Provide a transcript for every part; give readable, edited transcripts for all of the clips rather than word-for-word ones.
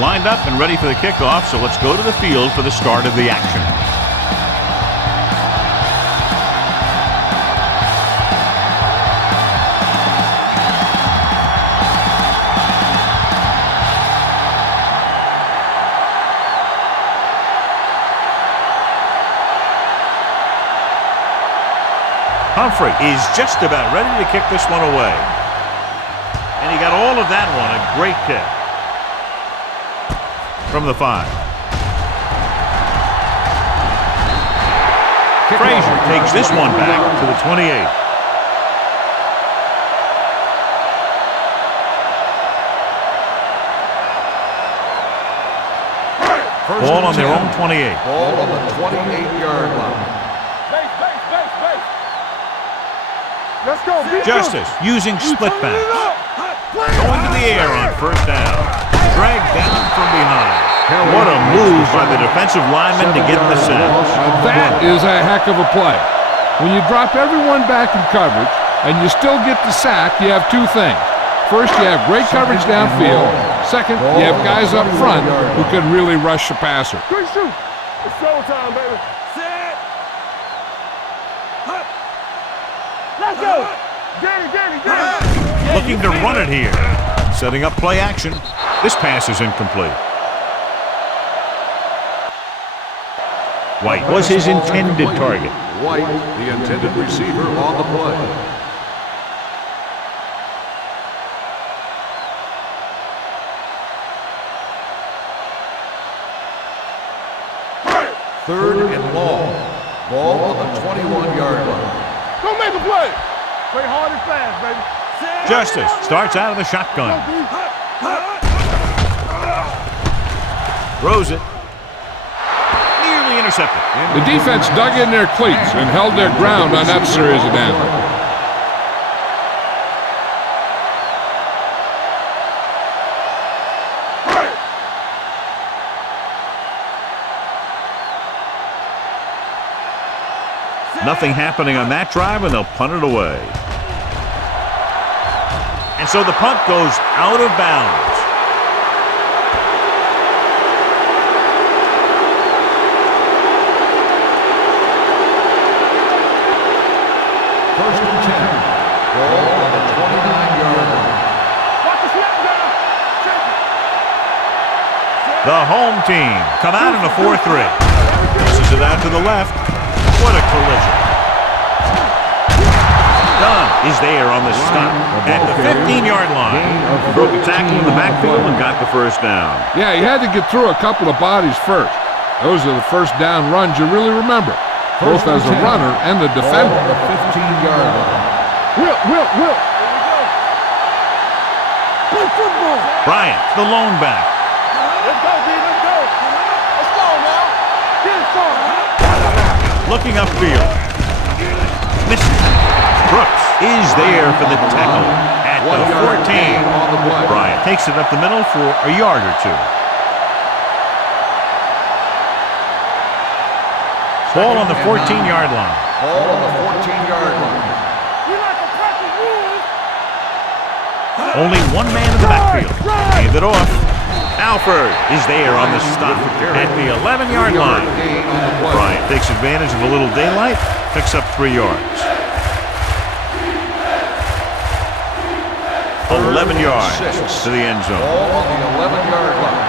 lined up and ready for the kickoff, so let's go to the field for the start of the action. Humphrey is just about ready to kick this one away. And he got all of that one. A great kick. From the 5. Frazier takes this one back to the 28. Ball on their own 28. Ball on the 28-yard line. Let's go. Justice using split backs. Going to the air on first down. Dragged down from behind. What a move by the defensive lineman to get the sack. That is a heck of a play. When you drop everyone back in coverage and you still get the sack, you have two things. First, you have great coverage downfield. Second, you have guys up front who can really rush the passer. Good shoot. It's showtime, baby. Let's go! Looking to run it here. Setting up play action. This pass is incomplete. White was his intended target. White, the intended receiver on the play. Third and long. Ball on the 21-yard line. Go make a play. Play hard and fast, baby. Justice starts out of the shotgun. Throws it. Nearly intercepted. The defense dug in their cleats and held their ground on that series of downs. Nothing happening on that drive, and they'll punt it away. And so the punt goes out of bounds. First and 10. Ball on the 29-yard line. The home team come out in a 4-3. Passes it out to the left. What a collision. Dunn is there on the stop at the 15-yard line. Broke a tackle in the backfield and got the first down. Yeah, he had to get through a couple of bodies first. Those are the first down runs you really remember, both as a runner and the defender. The 15-yard line. Will. Play football. Bryant, the lone back. Let's go, D. Let's go. Let's go now. Get it started. Looking upfield. Misses. Brooks is there for the tackle at the 14. Bryant takes it up the middle for a yard or two. Ball on the 14-yard line. Ball on the 14-yard line. We like to practice rules. Only one man in the backfield. Hand it off. Alford is there on the stop at the 11-yard line. Bryant takes advantage of a little daylight, picks up 3 yards. 11 yards to the end zone. Ball on the 11-yard line.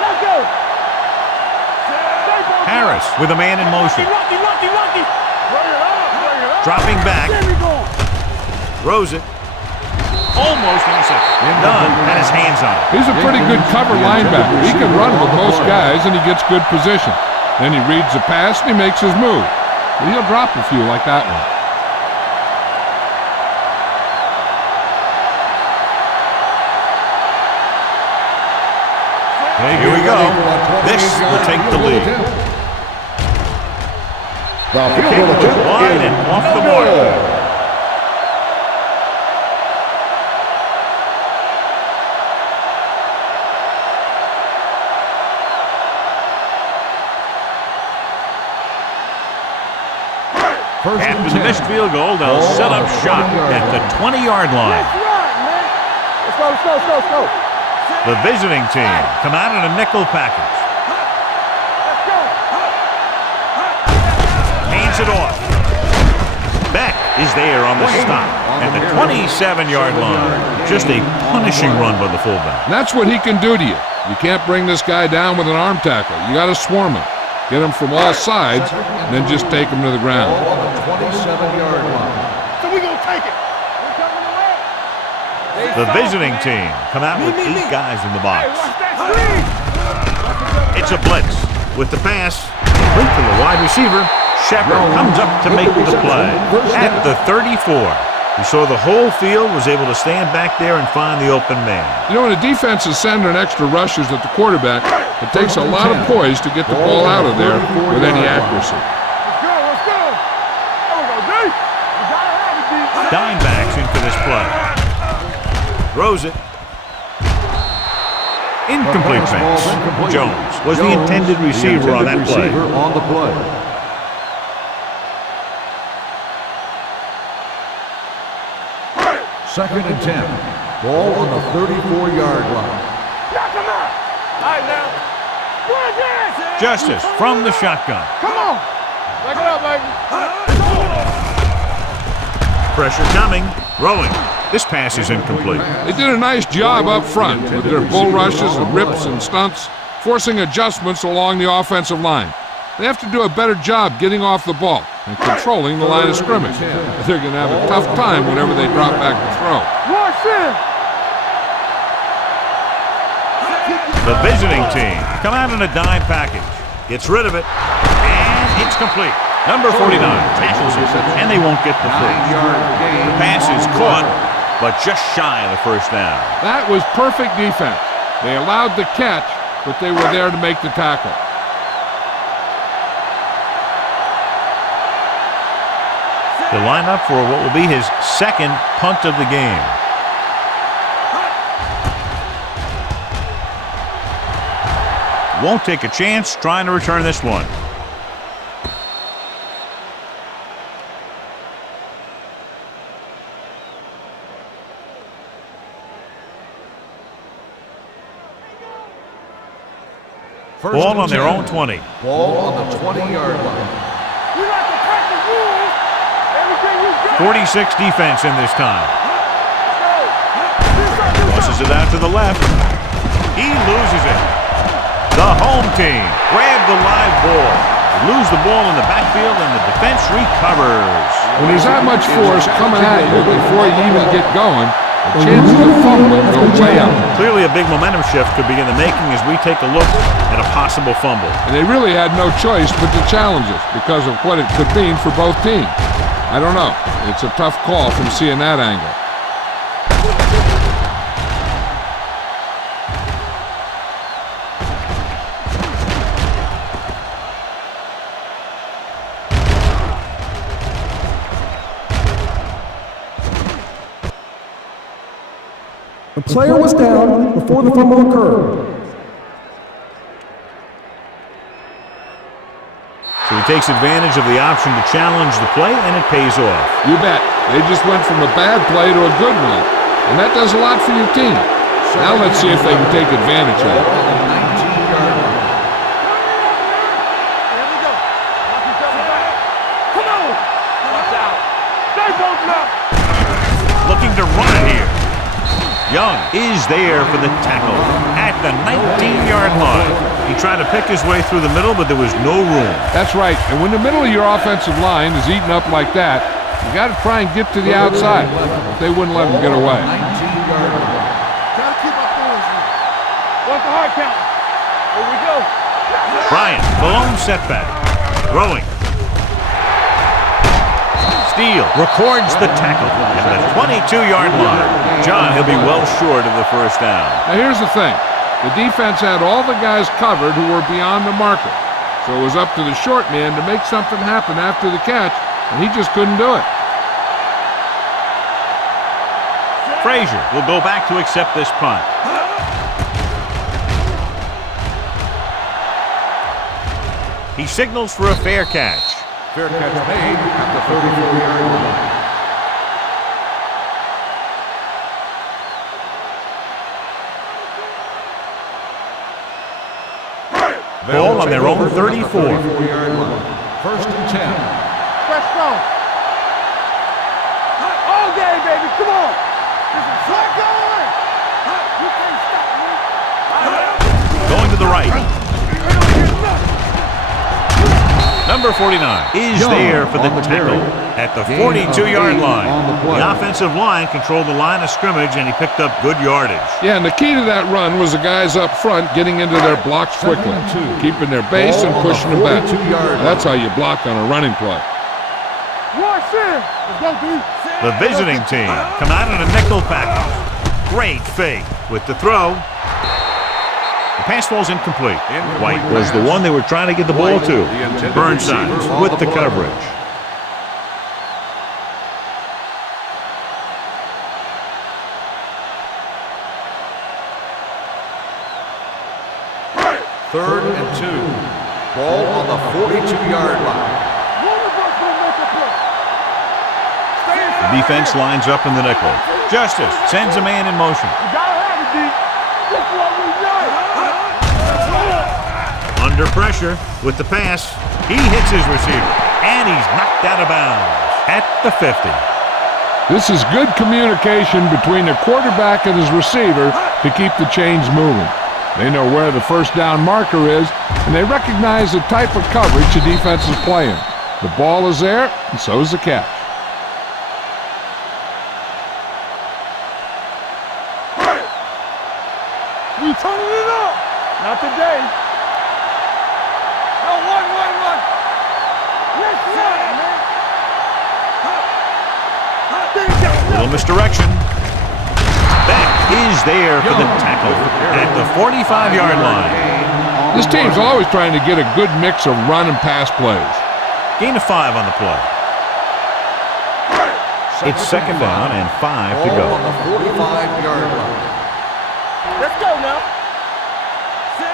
Let's go. Harris with a man in motion. Lucky. Bring it up. Dropping back. There we go. Throws it. Almost intercepted. Dunn had his hands on it. He's a pretty good cover linebacker. He can run with most guys, and he gets good position. Then he reads the pass, and he makes his move. But he'll drop a few like that one. Here we go. This will take the lead. The Kick was wide and off the mark. After the missed field goal, they'll set up shop at the 20-yard line. Let's go. The visiting team come out in a nickel package. Hands it off. Beck is there on the stop at the 27-yard line. Just a punishing run by the fullback. And that's what he can do to you. You can't bring this guy down with an arm tackle. You got to swarm him. Get him from all sides, and then just take him to the ground. Ball on the 27-yard line. So we gonna take it. The visiting team come out with 8 guys in the box. It's a blitz with the pass. Complete to the wide receiver. Shepard comes up to make the play at the 34. He saw the whole field, was able to stand back there and find the open man. You know, when a defense is sending extra rushers at the quarterback, it takes a lot of poise to get the ball out of there with any accuracy. Let's go, let's go. There we go, D. We gotta have it, D. Dime backs in for this play. Throws it. Incomplete pass. Jones was the intended receiver on that play. On the play. Second and 10. Ball on the 34-yard line. Knock him out. All right, now. Good dance. Justice from the shotgun. Come on. Back it up, baby. Pressure coming. Throwing. This pass is incomplete. They did a nice job up front with their bull rushes and rips and stunts, forcing adjustments along the offensive line. They have to do a better job getting off the ball and controlling the line of scrimmage. They're going to have a tough time whenever they drop back to throw. The visiting team come out in a dime package. Gets rid of it, and it's complete. Number 49 tackles it, and they won't get the first. The pass is caught, but just shy of the first down. That was perfect defense. They allowed the catch, but they were there to make the tackle. He'll line up for what will be his second punt of the game. Won't take a chance trying to return this one. Ball on their own 20. Ball on the 20-yard line. We like to crack the rules. Everything you got. 46 defense in this time. Tosses it out to the left. He loses it. The home team grab the live ball. They lose the ball in the backfield, and the defense recovers. When there's that much force coming at you before you even get going, the chances of fumbling go way up. Clearly a big momentum shift could be in the making as we take a look at a possible fumble. And they really had no choice but to challenge it because of what it could mean for both teams. I don't know. It's a tough call from seeing that angle. The player was down before the fumble occurred. So he takes advantage of the option to challenge the play, and it pays off. You bet. They just went from a bad play to a good one. And that does a lot for your team. Now let's see if they can take advantage of it. Here we go. Knock each other back. Come on. Watch out. Stay posted up. Looking to run it here. Young is there for the tackle at the 19-yard line. He tried to pick his way through the middle, but there was no room. That's right. And when the middle of your offensive line is eaten up like that, you got to try and get to the outside. They wouldn't let him get away. Gotta keep our feelings in. What's the hard count? Here we go. Bryant, the lone setback. Throwing. Steele records the tackle at the 22-yard line. John, he'll be well short of the first down. Now here's the thing. The defense had all the guys covered who were beyond the marker. So it was up to the short man to make something happen after the catch, and he just couldn't do it. Frazier will go back to accept this punt. He signals for a fair catch. Fair catch made at the 34-yard line. Ball on their own 34. 34-yard line. First and 10. Press strong. All day, baby. Come on. Slide going. You can't stop me. Going to the right. Number 49 is there for the tackle at the 42-yard line. The offensive line controlled the line of scrimmage, and he picked up good yardage. Yeah, and the key to that run was the guys up front getting into their blocks quickly, keeping their base and pushing them back. That's how you block on a running play. The visiting team come out in a nickel package. Great fake with the throw. The pass falls incomplete. White was the one they were trying to get the ball to. Burnside with the coverage. Third and 2. Ball on the 42-yard line. The defense lines up in the nickel. Justice sends a man in motion. Under pressure with the pass. He hits his receiver, and he's knocked out of bounds at the 50. This is good communication between the quarterback and his receiver to keep the chains moving. They know where the first down marker is, and they recognize the type of coverage the defense is playing. The ball is there, and so is the catch. You turning it up? Not today. No, one. Let's run, man. Little misdirection. That is there for the tackle at the 45-yard line. This team's always trying to get a good mix of run and pass plays. Gain of 5 on the play. It's second down and 5 to go. Ball on the 45-yard line. Let's go now.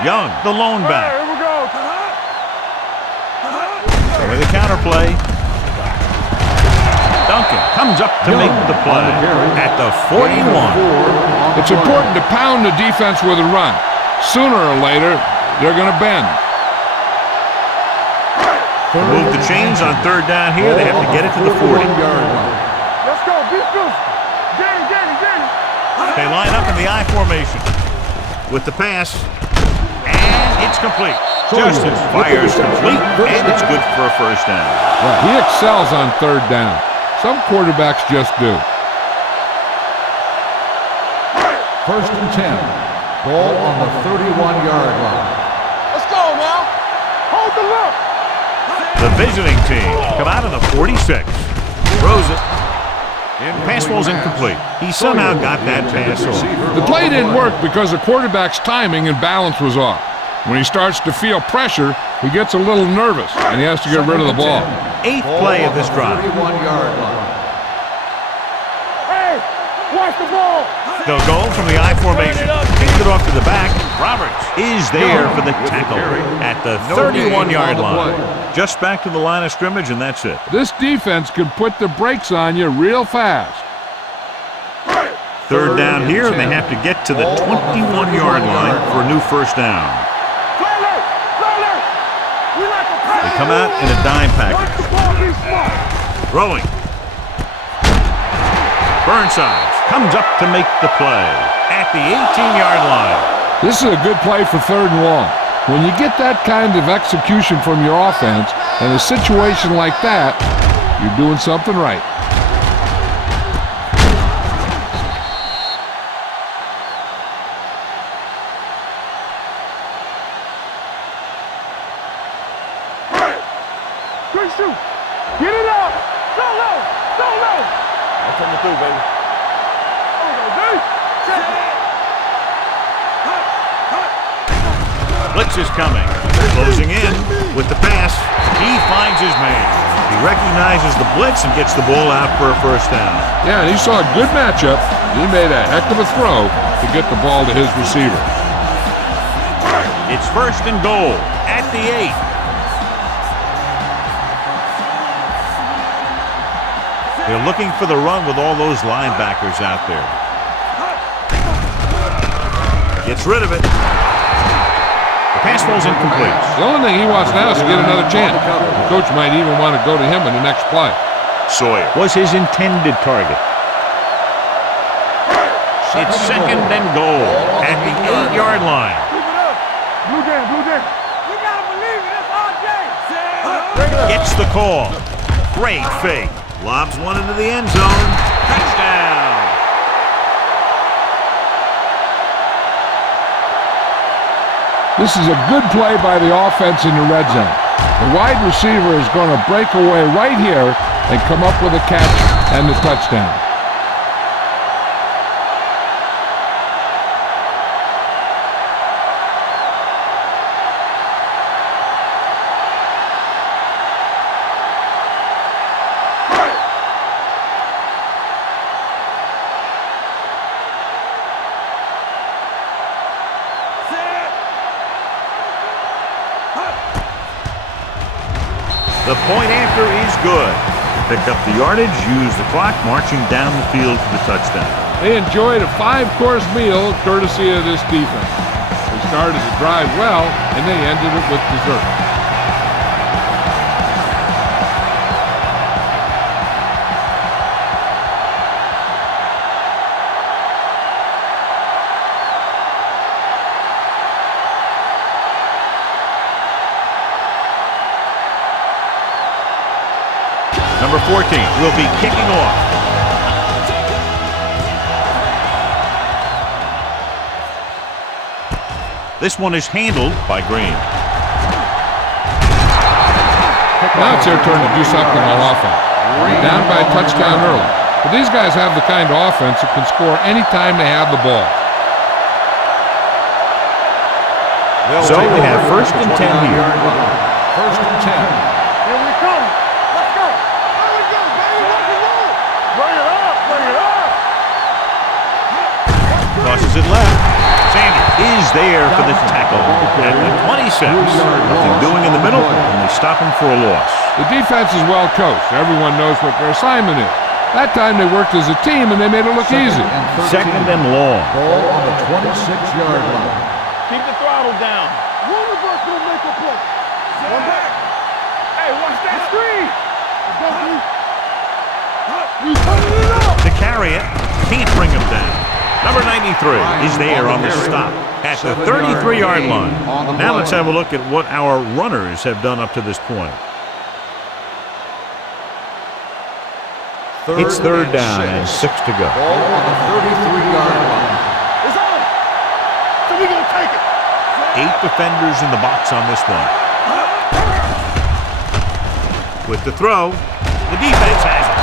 Young, the lone back. Here we go. With the counter play. Duncan comes up to make the play at the 41. It's important to pound the defense with a run. Sooner or later, they're going to bend. To move the chains on third down here, they have to get it to the 40. Let's go. Beat this. Get it. They line up in the I formation with the pass, and it's complete. Justice fires complete, and it's good for a first down. Yeah, he excels on third down. Some quarterbacks just do. First and 10. Ball on the 31-yard line. Let's go now. Hold the look. The visiting team come out of the 46. Throws it. The pass ball's incomplete. He somehow got that pass off. The play didn't work because the quarterback's timing and balance was off. When he starts to feel pressure, he gets a little nervous, and he has to get rid of the ball. 8th play of this drive. 31-yard line. Hey, watch the ball. They'll go from the I formation. Kicked it off to the back. Roberts is there for the tackle at the 31-yard line. Just back to the line of scrimmage, and that's it. This defense can put the brakes on you real fast. Third down here, and they have to get to the 21-yard line for a new first down. They come out in a dime package. Throwing. Burnside comes up to make the play at the 18-yard line. This is a good play for third and long. When you get that kind of execution from your offense in a situation like that, you're doing something right. Good shoot. Get it up. So low. That's coming through, baby. Blitz is coming. Closing in with the pass. He finds his man. He recognizes the blitz and gets the ball out for a first down. Yeah, and he saw a good matchup. He made a heck of a throw to get the ball to his receiver. It's first and goal at the 8. They're looking for the run with all those linebackers out there. Gets rid of it. The pass Fastball's incomplete. The only thing he wants now is to get another chance. The coach might even want to go to him in the next play. Sawyer was his intended target. It's second and goal at the 8-yard line. Keep it up. Blue game, blue game. You gotta believe it. It's our day. Gets the call. Great fake. Lobs one into the end zone. Touchdown. This is a good play by the offense in the red zone. The wide receiver is going to break away right here and come up with a catch and the touchdown. The point after is good. Pick up the yardage, use the clock, marching down the field for the touchdown. They enjoyed a 5-course meal courtesy of this defense. They started the drive well, and they ended it with dessert. Number 14 will be kicking off. This one is handled by Green. Now it's their turn to do something on offense. They're down by a touchdown early. But these guys have the kind of offense that can score anytime they have the ball. So we have first and 10 here. First and 10. Here we come. Let's go. There we go, baby. Rock and roll. Bring it up. Bring it up. Tosses it left. Sanders is there for the tackle at the 26. Nothing doing in the middle, and they stop him for a loss. The defense is well coached. Everyone knows what their assignment is. That time they worked as a team and they made it look easy. Second and long. Ball on the 26-yard line. Keep the throttle down. One of us will make a play. One back. Hey, watch that screen. Let's go, Blue. We turning it up. To carry it, can't bring him down. Number 93 is there on the stop at the 33-yard line. Now let's have a look at what our runners have done up to this point. It's third down and 6 to go. Ball on the 33-yard line. It's on. So we gonna take it. 8 defenders in the box on this one. With the throw, the defense has it.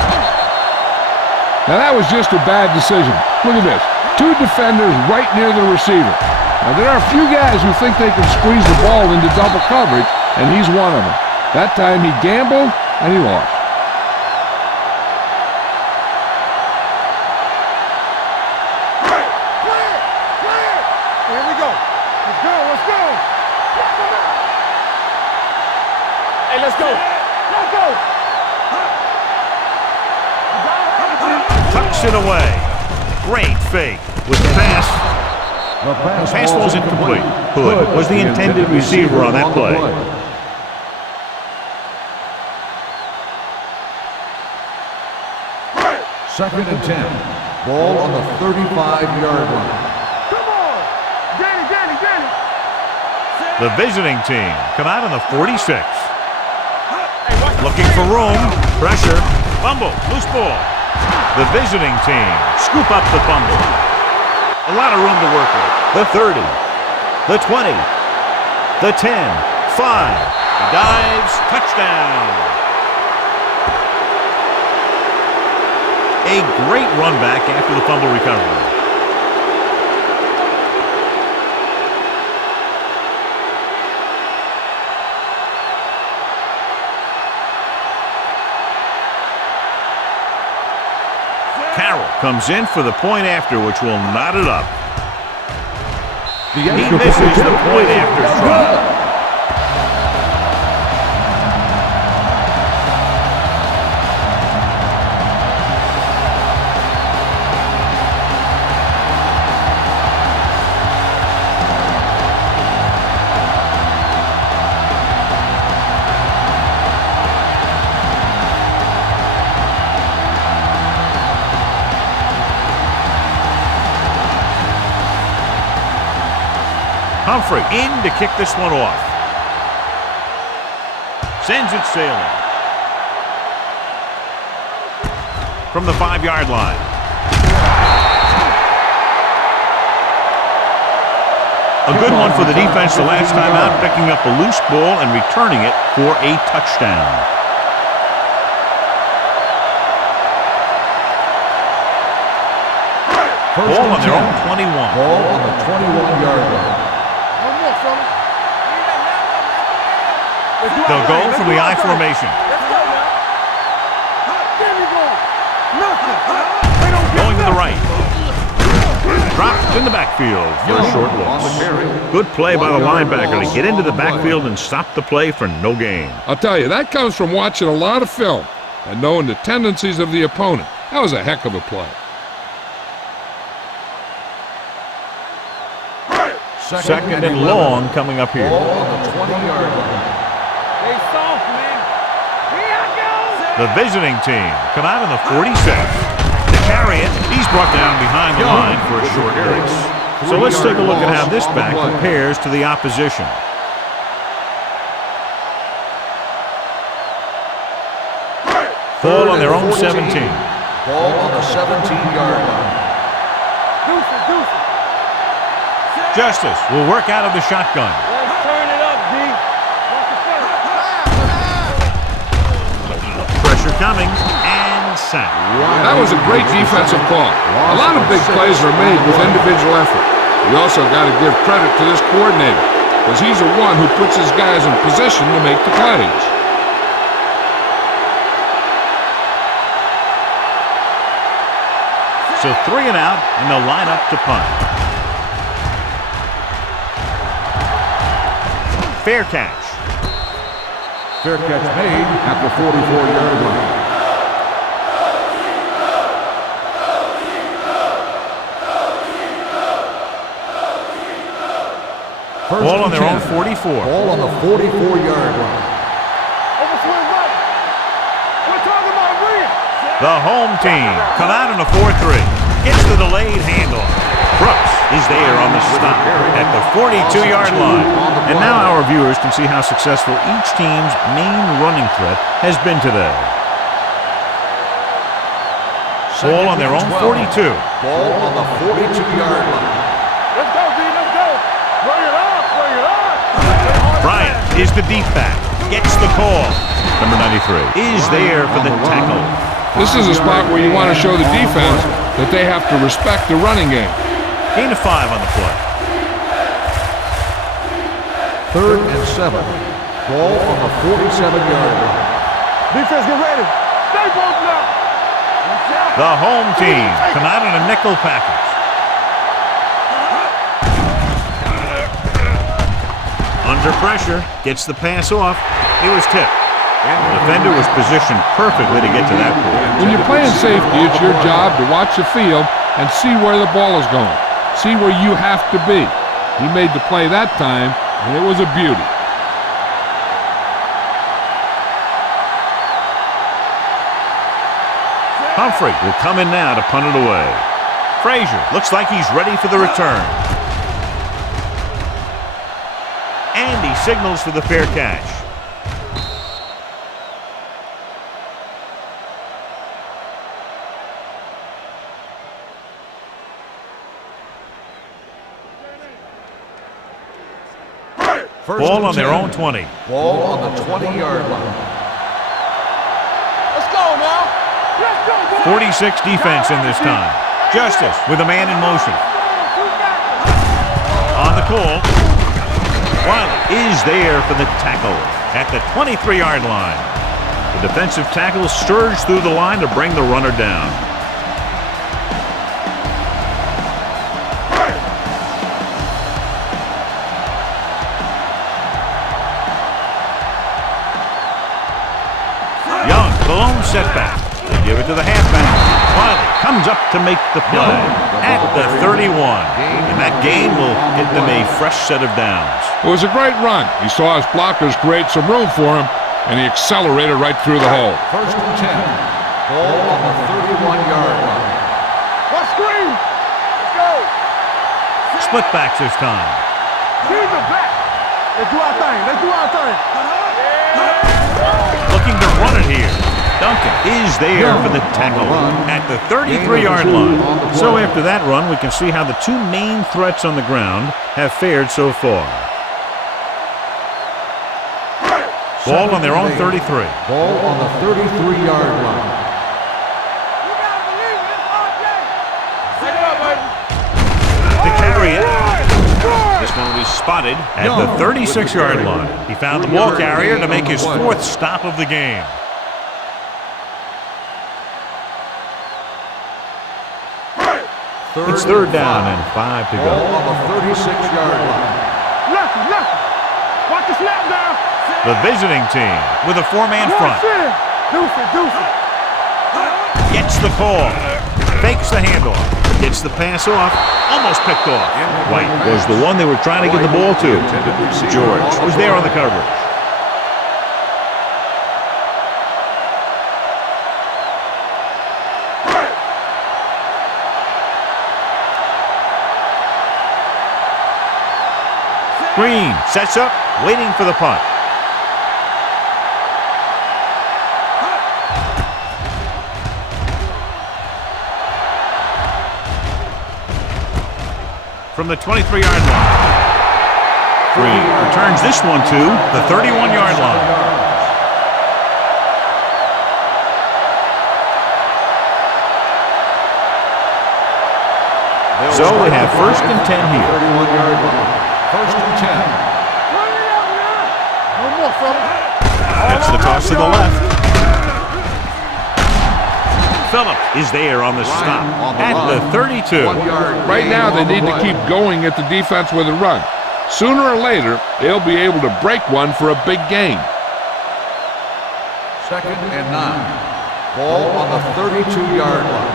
Now that was just a bad decision. Look at this. 2 defenders right near the receiver. Now there are a few guys who think they can squeeze the ball into double coverage, and he's one of them. That time he gambled, and he lost. Play it. Play it. Here we go. Let's go. Let's go. Hey, let's go. Let's go. Tucks it away. Great fake with the pass. The Pass was incomplete. Hood was the intended receiver on that play. Second and 10. Ball on the 35-yard line. Come on. Danny, Danny, Danny. The visiting team come out on the 46. Looking for room. Pressure. Fumble. Loose ball. The visiting team scoop up the fumble. A lot of room to work with. The 30, the 20, the 10, 5. He dives, touchdown. A great run back after the fumble recovery. Carroll comes in for the point after, which will knot it up. He misses the point after try. Humphrey in to kick this one off. Sends it sailing. From the 5-yard line. A good one for the defense the last time out, picking up a loose ball and returning it for a touchdown. Ball on their own 21. Ball on the 21-yard line. One more, fella. They'll go from the I formation. Let's go now. There we go. Nothing. They don't get Going to the nothing. right. Dropped in the backfield for a short On the loss. carry. Good play by the 1 yard linebacker to loss get into the on the play. backfield and stop the play for no gain. I'll tell you, that comes from watching a lot of film and knowing the tendencies of the opponent. That was a heck of a play. Second and long coming up here. Ball on the 20-yard line. They soft, man. Here I go. The visiting team come out in the 46. To carry it, he's brought down behind the line for a short race. So let's take a look at how this back compares to the opposition. Ball on their own 17. Ball on the 17-yard line. Deuce it. Justice will work out of the shotgun. Let's turn it up, D. Watch the first. Pressure coming and sack. That was a great defensive call. A lot of big plays are made with individual effort. You also got to give credit to this coordinator, because he's the one who puts his guys in position to make the plays. So 3 and out, and they'll line up to punt. Fair catch. Fair catch made at the 44-yard line. Ball on their own 44. Ball on the 44-yard line. Overswing right. We're talking about Williams. The home team come out in a 4-3. Gets the delayed handoff. Brooks is there on the stop at the 42-yard line. And now our viewers can see how successful each team's main running threat has been today. Ball on their own 42. Ball on the 42-yard line. Let's go, D. Let's go. Bring it on. Bryant is the deep back. Gets the call. Number 93 is there for the tackle. This is a spot where you want to show the defense that they have to respect the running game. Gain of 5 on the play. 3rd and 7. Ball on the 47-yard line. Defense, get ready. Stay both now. The home team come out in a nickel package. Under pressure, gets the pass off. It was tipped. The defender was positioned perfectly to get to that point. When you're playing safety, it's your job to watch the field and see where the ball is going. See where you have to be. He made the play that time, and it was a beauty. Humphrey will come in now to punt it away. Frazier looks like he's ready for the return. And he signals for the fair catch. Ball on their own 20. Ball on the 20-yard line. Let's go now. Let's go, boys. 46 defense in this time. Justice with a man in motion. On the call. Wiley is there for the tackle at the 23-yard line. The defensive tackle surged through the line to bring the runner down. Young, the lone setback. They give it to the halfback. Wiley comes up to make the play at the 31. And that gain will get them a fresh set of downs. It was a great run. He saw his blockers create some room for him, and he accelerated right through the hole. 1st and 10. Ball on the 31-yard line. Let's screen. Let's go. Split backs this time. D. back. Let's do our thing. Let's do our thing. Looking to run it here. Duncan is there for the tackle at the 33-yard line. So after that run, we can see how the two main threats on the ground have fared so far. Ball on their own 33. Ball on the 33-yard line. To carry it. This one will be spotted at the 36-yard line. He found the ball carrier to make his fourth stop of the game. It's third down and 5 to go. Ball on the 36-yard line. Left. Watch the snap down. The visiting team with a four-man front. Deuce it. Gets the call. Fakes the handoff. Gets the pass off. Almost picked off. White was the one they were trying to get the ball to. George was there on the coverage. Green sets up, waiting for the punt. From the 23-yard line. Green returns this one to the 31-yard line. So we have first and 10 here. 31-yard line. First and 10. No more, fella. That's the toss to the left. Phillips is there on the stop at the 32. Right now, they need to keep going at the defense with a run. Sooner or later, they'll be able to break one for a big gain. Second and 9. Ball on the 32-yard line.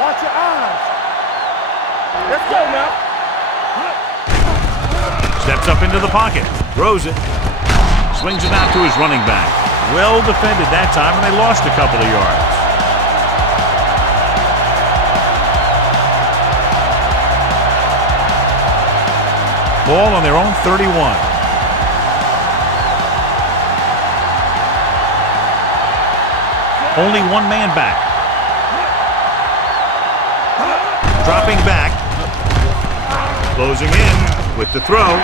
Watch your eyes. Let's go now. Steps up into the pocket, throws it, swings it out to his running back. Well defended that time, and they lost a couple of yards. Ball on their own 31. Only one man back. Dropping back. Closing in with the throw.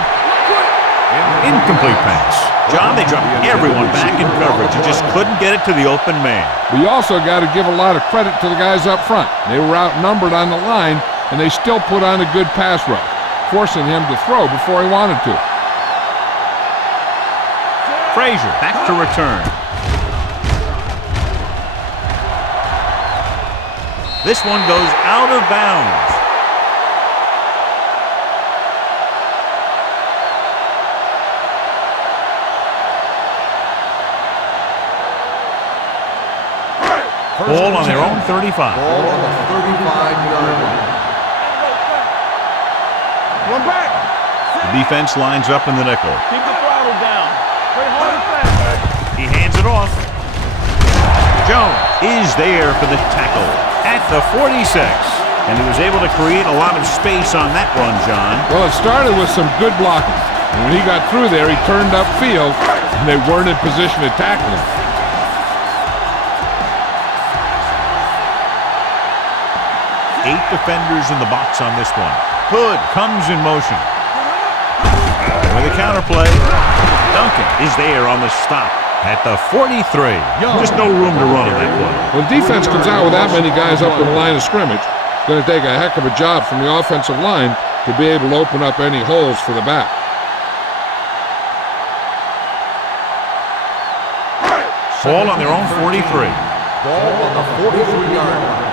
Incomplete pass. John, they dropped everyone back in coverage. You just couldn't get it to the open man. We also got to give a lot of credit to the guys up front. They were outnumbered on the line, and they still put on a good pass rush, forcing him to throw before he wanted to. Frazier back to return. This one goes out of bounds. Ball on their own 35. Ball on the 35-yard line. Run back. The defense lines up in the nickel. Keep the throttle down. Play hard and fast. He hands it off. Jones is there for the tackle at the 46. And he was able to create a lot of space on that run, John. Well, it started with some good blocking. And when he got through there, he turned upfield, and they weren't in position to tackle him. Eight defenders in the box on this one. Hood comes in motion. With a counterplay, Duncan is there on the stop at the 43. Just no room to run on that play. When defense comes out with that many guys up in the line of scrimmage, it's going to take a heck of a job from the offensive line to be able to open up any holes for the back. Ball on their own 43. Ball on the 43-yard line.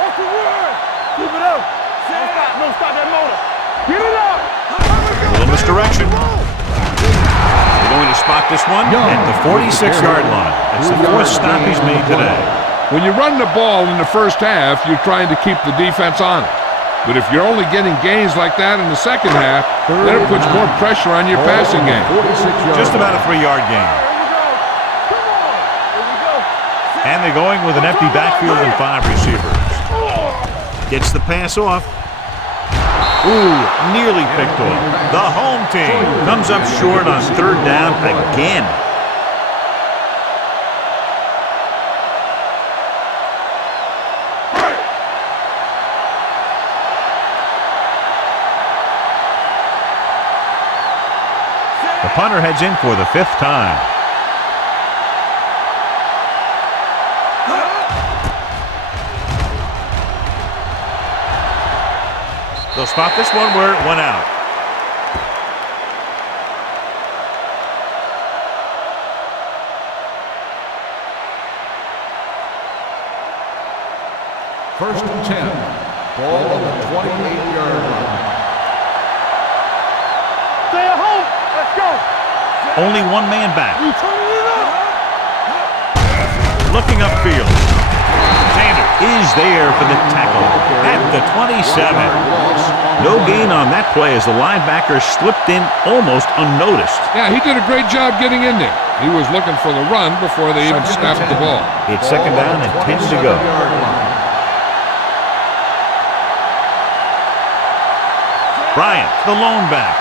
Watch the word. Keep it up. Don't stop that motor. Get it up. A little misdirection. They're going to spot this one at the 46-yard line. That's the fourth stop he's made today. When you run the ball in the first half, you're trying to keep the defense on it. But if you're only getting gains like that in the second half, then it puts more pressure on your passing game. Just about a 3-yard gain. And they're going with an empty backfield and 5 receivers. Gets the pass off. Ooh, nearly picked off. The home team comes up short on third down again. The punter heads in for the 5th time. They'll spot this one where it went out. First and 10. Ball on the 28-yard line. Stay at home. Let's go. Only one man back. We turning it up. Looking upfield. Sander is there for the tackle at the 27. No gain on that play as the linebacker slipped in almost unnoticed. Yeah, he did a great job getting in there. He was looking for the run before they even snapped the ball. It's second down and 10 to go. Bryant, the lone back.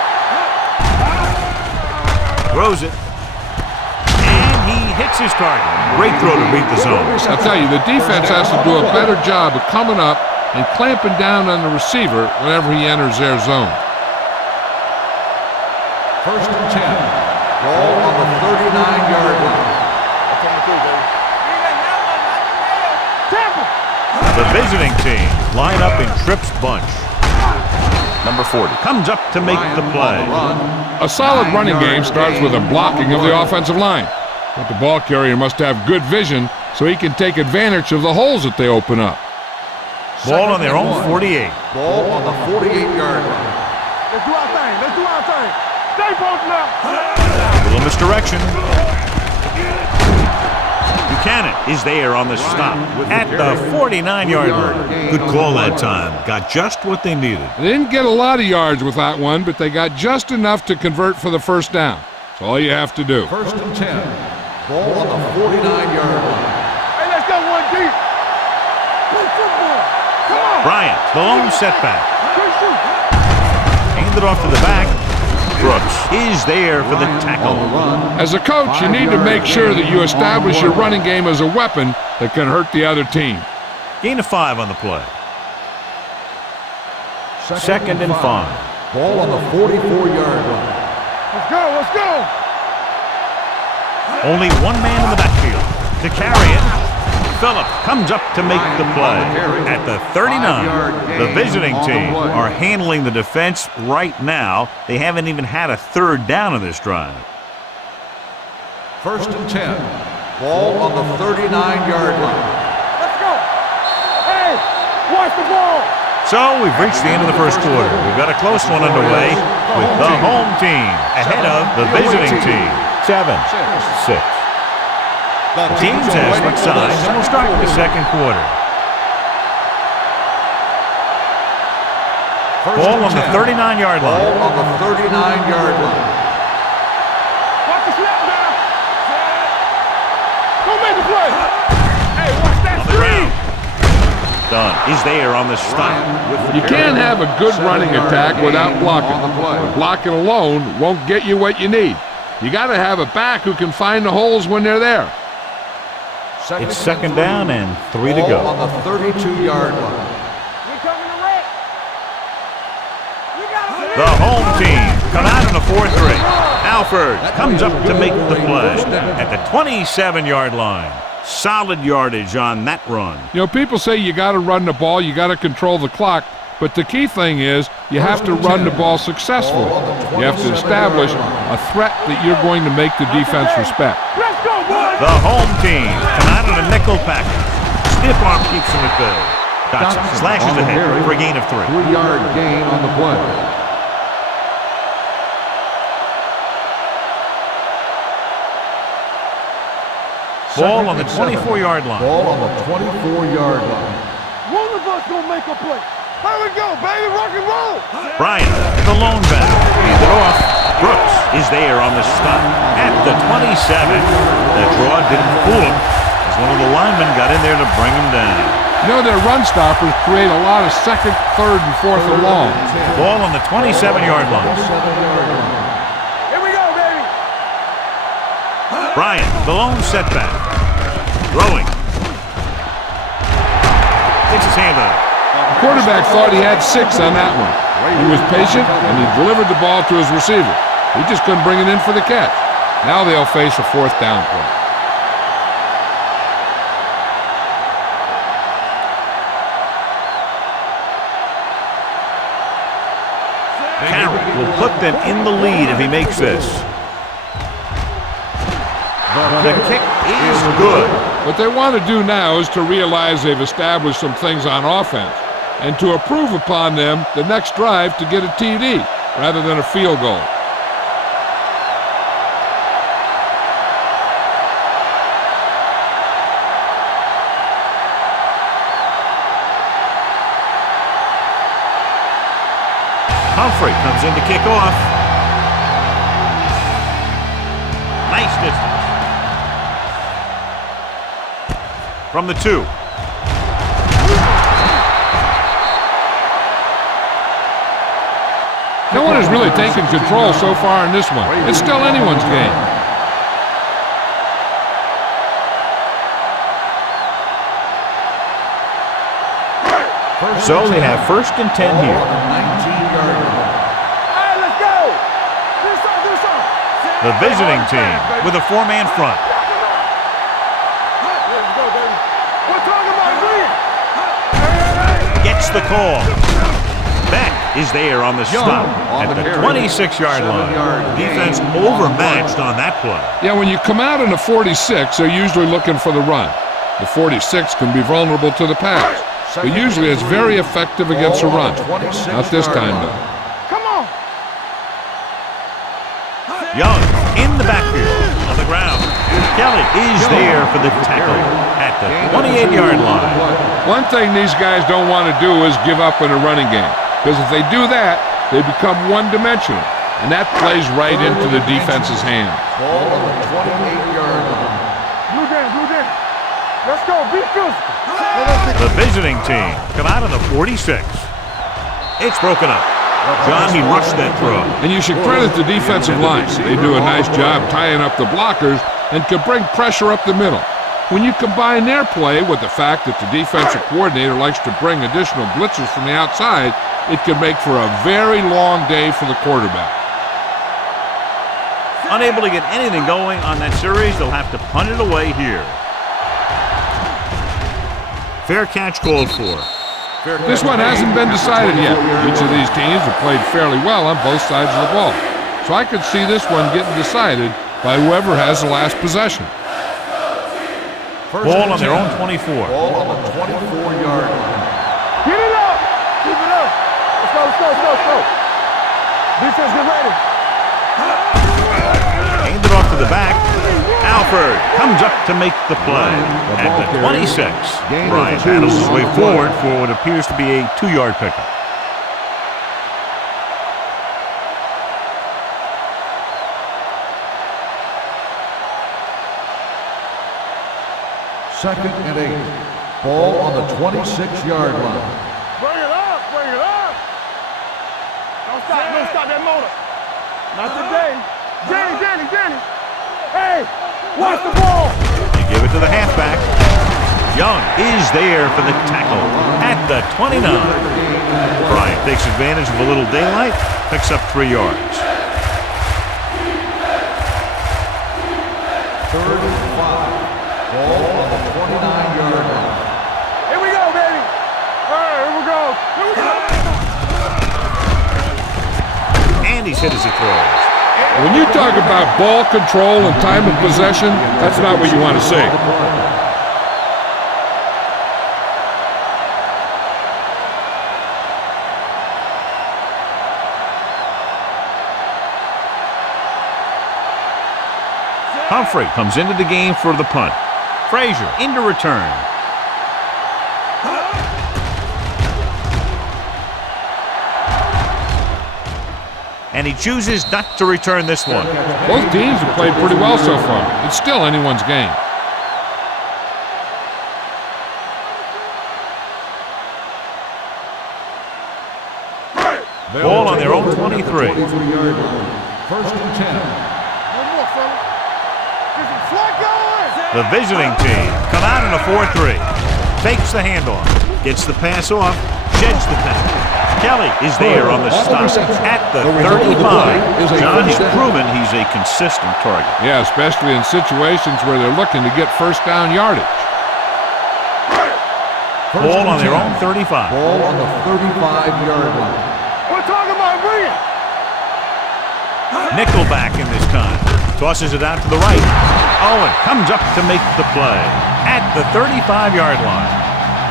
Throws it. And he hits his target. Great throw to beat the zone. I'll tell you, the defense has to do a better job of coming up and clamping down on the receiver whenever he enters their zone. First and 10. Ball on the 39-yard line. The visiting team line up in Tripp's bunch. Number 40 comes up to make the play. A solid running game starts with a blocking of the offensive line. But the ball carrier must have good vision so he can take advantage of the holes that they open up. Ball on their own 48. Ball on the 48-yard line. Let's do our thing. Let's do our thing. Stay posted up. A little misdirection. Buchanan is there on the stop at the 49-yard line. Good call that time. Got just what they needed. They didn't get a lot of yards with that one, but they got just enough to convert for the first down. That's all you have to do. First and 10. Ball on the 49-yard line. Hey, let's go one deep. Play football. Come on. Bryant, the lone setback. Can't shoot. Handed off to the back. Brooks is there for the tackle. As a coach, you need to make sure that you establish your running game as a weapon that can hurt the other team. Gain of 5 on the play. Second and 5. Ball on the 44-yard line. Let's go. Let's go. Only one man in the backfield to carry it. Phillip comes up to make the play at the 39. The visiting team are handling the defense right now. They haven't even had a third down in this drive. First and 10. Ball on the 39-yard line. Let's go. Hey, watch the ball. So we've reached the end of the first quarter. We've got a close one underway with the home team ahead of the visiting team. 7-6. The teams have switched sides, and we'll start the second quarter. Ball on the 39-yard line. Ball on the 39-yard line. Watch the snap now. Go make the play. Hey, watch that On the ground. Dunn is there on the stop. You can't have a good running attack without blocking. Blocking alone won't get you what you need. You got to have a back who can find the holes when they're there. It's second down and 3 to go. On the 32-yard line. We coming to wreck. We got him. The home team come out in the 4-3. Alford comes up to make the play at the 27-yard line. Solid yardage on that run. You know, people say you got to run the ball, you got to control the clock, but the key thing is you have to run the ball successfully. You have to establish a threat that you're going to make the defense respect. Let's go, boys. The home team come out in a nickel package. Stiff arm keeps him at bay. Dotson slashes ahead for a gain of 3. 3-yard gain on the play. Ball on the 24-yard line. Ball on the 24-yard line. One of us gonna make a play. Here we go, baby. Rock and roll. Bryant, the lone back. Handed off. Brooks is there on the stop at the 27. The draw didn't fool him as one of the linemen got in there to bring him down. You know, their run stoppers create a lot of second, third, and fourth and long. Ball on the 27-yard line. Here we go, baby. Bryant, the lone setback. Throwing. Takes his hand on it. The quarterback thought he had 6 on that one. He was patient, and he delivered the ball to his receiver. He just couldn't bring it in for the catch. Now they'll face a 4th down play. Carroll will put them in the lead if he makes this. The kick is good. What they want to do now is to realize they've established some things on offense and to improve upon them the next drive to get a TD rather than a field goal. Humphrey comes in to kick off. Nice distance. From the 2. No one has really taken control so far in this one. It's still anyone's game. So they have 1st and 10 here. 19-yard line. Hey, let's go. Do something. The visiting team with a 4-man front. Let's go, baby. We're talking about winning. Gets the call. Beck is there on the stop at the 26-yard line. Defense overmatched on that play. Yeah, when you come out in a 46, they're usually looking for the run. The 46 can be vulnerable to the pass, but usually it's very effective against a run. Not this time, though. Come on. Young in the backfield on the ground. Kelly is there for the tackle at the 28-yard line. One thing these guys don't want to do is give up in a running game, because if they do that, they become one-dimensional, and that plays right into the defense's hand. Ball on the 28-yard line. Blue game. Let's go. Be physical. The visiting team come out on the 46. It's broken up. John, he rushed that throw. And you should credit the defensive line. They do a nice job tying up the blockers and can bring pressure up the middle. When you combine their play with the fact that the defensive coordinator likes to bring additional blitzers from the outside, it can make for a very long day for the quarterback. Unable to get anything going on that series, they'll have to punt it away here. Fair catch called for. This one hasn't been decided yet. Each of these teams have played fairly well on both sides of the ball. So I could see this one getting decided by whoever has the last possession. Ball on their own 24. Ball on the 24-yard line. Get it up. Keep it up. Let's go. Defense, get ready. Aimed it off to the back. Alford comes up to make the play at the 26. Bryant battles his way forward for what appears to be a 2-yard pickup. Second and 8. Ball on the 26-yard line. Bring it up. Don't stop that motor. Not today. Danny. Hey, watch the ball. They give it to the halfback. Young is there for the tackle at the 29. Bryant takes advantage of a little daylight, picks up 3 yards. Third and 5. Ball on the 29-yard line. Here we go, baby. All right, here we go. And he's hit as he throws. When you talk about ball control and time of possession, that's not what you want to see. Humphrey comes into the game for the punt. Frazier into return. And he chooses not to return this one. Both teams have played pretty well so far. It's still anyone's game. 4-3. 23-yard line. First and 10. One more, fella. This is Flacco. The visiting team come out in a 4-3. Fakes the handoff. Gets the pass off. Sheds the penalty. Kelly is there on the stop at the 35. John has proven he's a consistent target. Yeah, especially in situations where they're looking to get first down yardage. Ball on their own 35. Ball on the 35-yard line. We're talking about brilliant. Nickelback in this time. Tosses it out to the right. Owen comes up to make the play at the 35-yard line.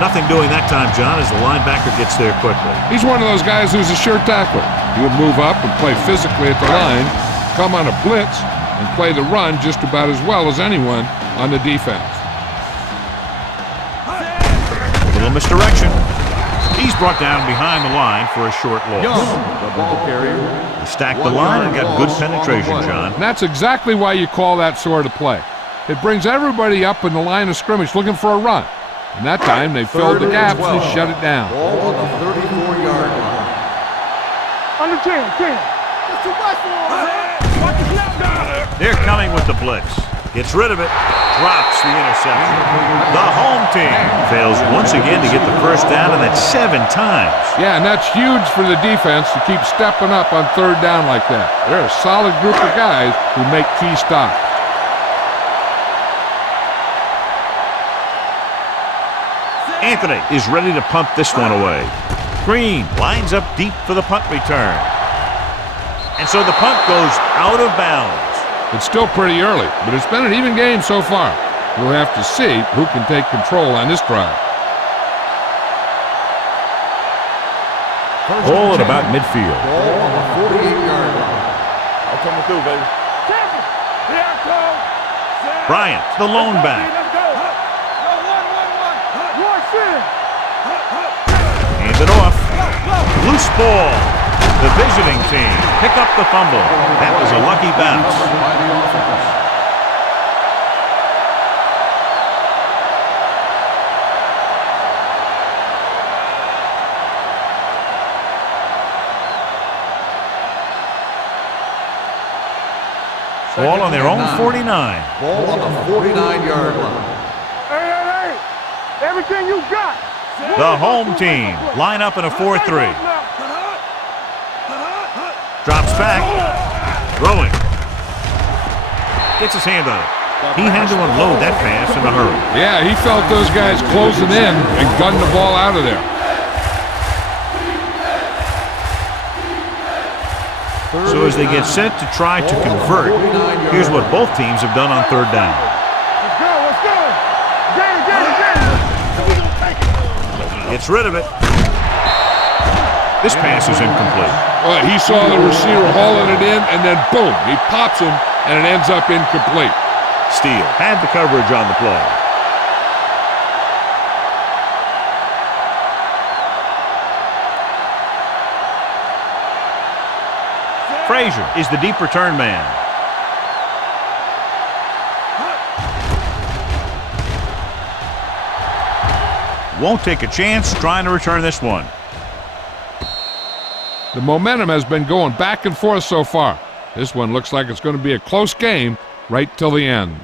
Nothing doing that time, John, as the linebacker gets there quickly. He's one of those guys who's a sure tackler. He would move up and play physically at the line, come on a blitz, and play the run just about as well as anyone on the defense. A little misdirection. He's brought down behind the line for a short loss. Young, the ball carrier. He stacked the line and got good penetration, John. And that's exactly why you call that sort of play. It brings everybody up in the line of scrimmage looking for a run. And that time, they filled the gaps and shut it down. Ball on the 34-yard line. Under 10. That's too much for him. Watch the snap down. They're coming with the blitz. Gets rid of it. Drops the interception. The home team fails once again to get the first down, and that's 7 times. Yeah, and that's huge for the defense to keep stepping up on third down like that. They're a solid group of guys who make key stops. Anthony is ready to punt this one away. Green lines up deep for the punt return. And so the punt goes out of bounds. It's still pretty early, but it's been an even game so far. We'll have to see who can take control on this drive. Ball at about midfield. Ball on the 48-yard line. I'm coming through, baby. Champion. Here I come. Bryant, the lone back. Let's go. Hands it off. Loose ball. The visiting team pick up the fumble. That was a lucky bounce. By the offense. Ball on their own 49. Ball on the 49-yard line. Hey. Everything you got. The home team line up in a 4-3. Drops back. Throwing. Gets his hand on it. He had to unload that pass in a hurry. Yeah, he felt those guys closing in and gunned the ball out of there. So as they get set to try to convert, here's what both teams have done on third down. Let's go. Get it. Gets rid of it. This pass is incomplete. Well, he saw the receiver hauling it in, and then boom, he pops him, and it ends up incomplete. Steele had the coverage on the play. Frazier is the deep return man. Won't take a chance trying to return this one. The momentum has been going back and forth so far. This one looks like it's going to be a close game right till the end.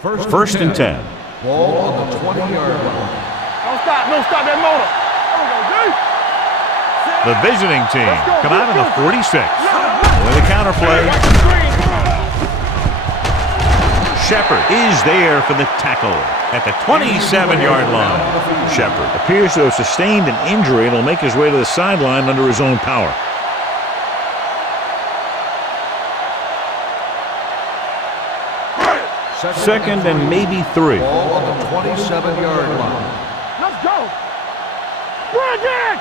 First and 10. Ball on the 20-yard line. Don't stop that motor. The visiting team come out of the 46. With a counter play. Shepard is there for the tackle at the 27-yard line. Shepard appears to have sustained an injury and will make his way to the sideline under his own power. Second and maybe 3. Ball on the 27-yard line. Let's go. Bring it.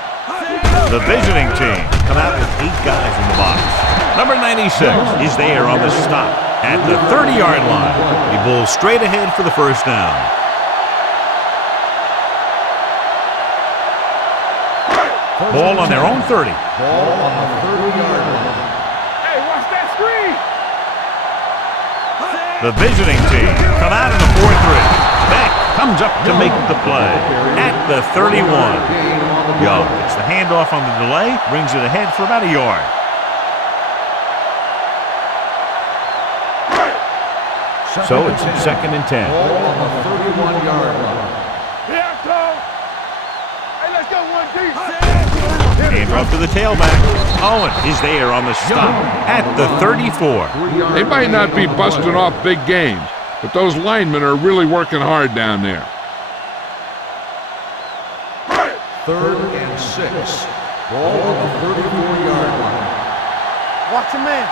The visiting team come out with 8 guys in the box. Number 96 is there on the stop at the 30-yard line. He bowls straight ahead for the first down. Ball on their own 30. Ball on the 30-yard line. Hey, watch that screen. The visiting team come out in the 4-3. Beck comes up to make the play at the 31. Young gets the handoff on the delay, brings it ahead for about a yard. So it's 2nd and 10. Ball on the 31-yard line. Here, coach. Hey, let's go one deep. And up to the tailback. Owen is there on the stop at the 34. They might not be busting off big games, but those linemen are really working hard down there. 3rd and 6. Ball on the 34-yard line. Watch him in.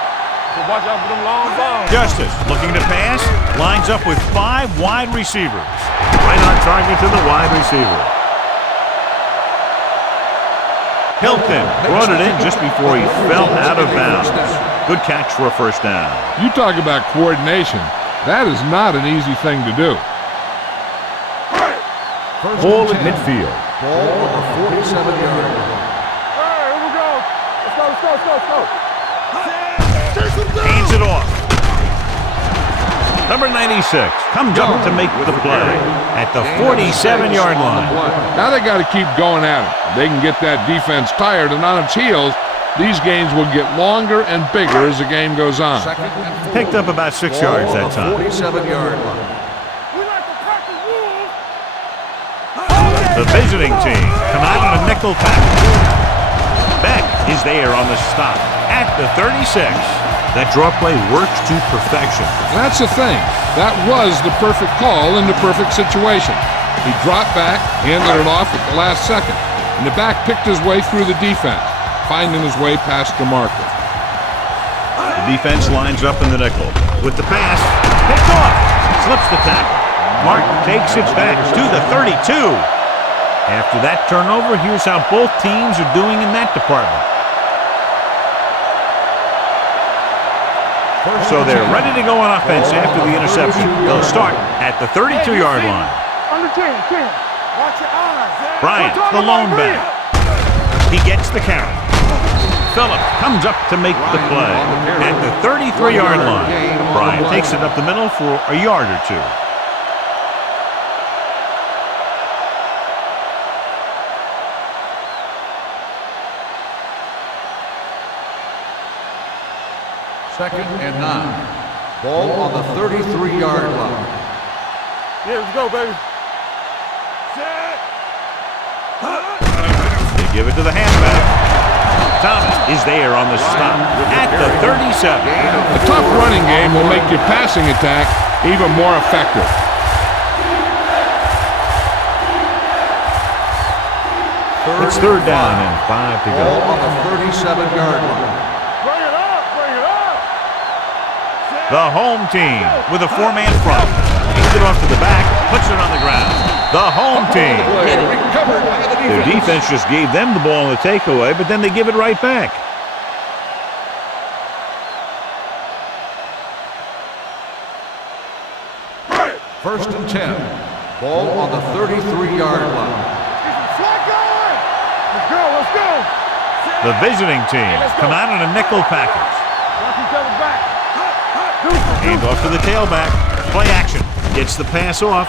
Watch out for them long balls. Justice looking to pass, lines up with 5 wide receivers. Right on target to the wide receiver. Hilton brought it in just before he fell out of bounds. Good catch for a first down. You talk about coordination. That is not an easy thing to do. Ball at midfield. Ball on the 47-yard line. Hey, here we go. Let's go. Hands it off. Number 96 comes up to make the play at the 47-yard line. Now they got to keep going at it. If they can get that defense tired and on its heels, these games will get longer and bigger as the game goes on. 2nd and 4. Picked up about 6 yards that time. 47-yard line. We like to practice rules. The visiting team come out on a nickel package. Beck is there on the stop at the 36. That draw play works to perfection. That's the thing. That was the perfect call in the perfect situation. He dropped back, handed it off at the last second, and the back picked his way through the defense, finding his way past the marker. The defense lines up in the nickel. With the pass, picked off, slips the tackle. Martin takes it back to the 32. After that turnover, here's how both teams are doing in that department. So they're ready to go on offense after the interception. They'll start at the 32-yard line. Under 10. Watch your eyes. Bryant, the lone back. He gets the carry. Phillips comes up to make the play at the 33-yard line. Bryant takes it up the middle for a yard or two. Second and 9. Ball on the 33-yard line. Yeah, let's go, baby. They give it to the halfback. Thomas is there on the stop at the 37. A tough running game will make your passing attack even more effective. It's 3rd down and 5 to go. Ball on the 37-yard line. Bring it up. The home team with a 4-man front. Hands it off to the back, puts it on the ground. The home team. Their defense just gave them the ball in the takeaway, but then they give it right back. First and 10. Ball on the 33-yard line. Let's go. The visiting team come out in a nickel package. Watch each other back. Hand off to the tailback. Play action. Gets the pass off.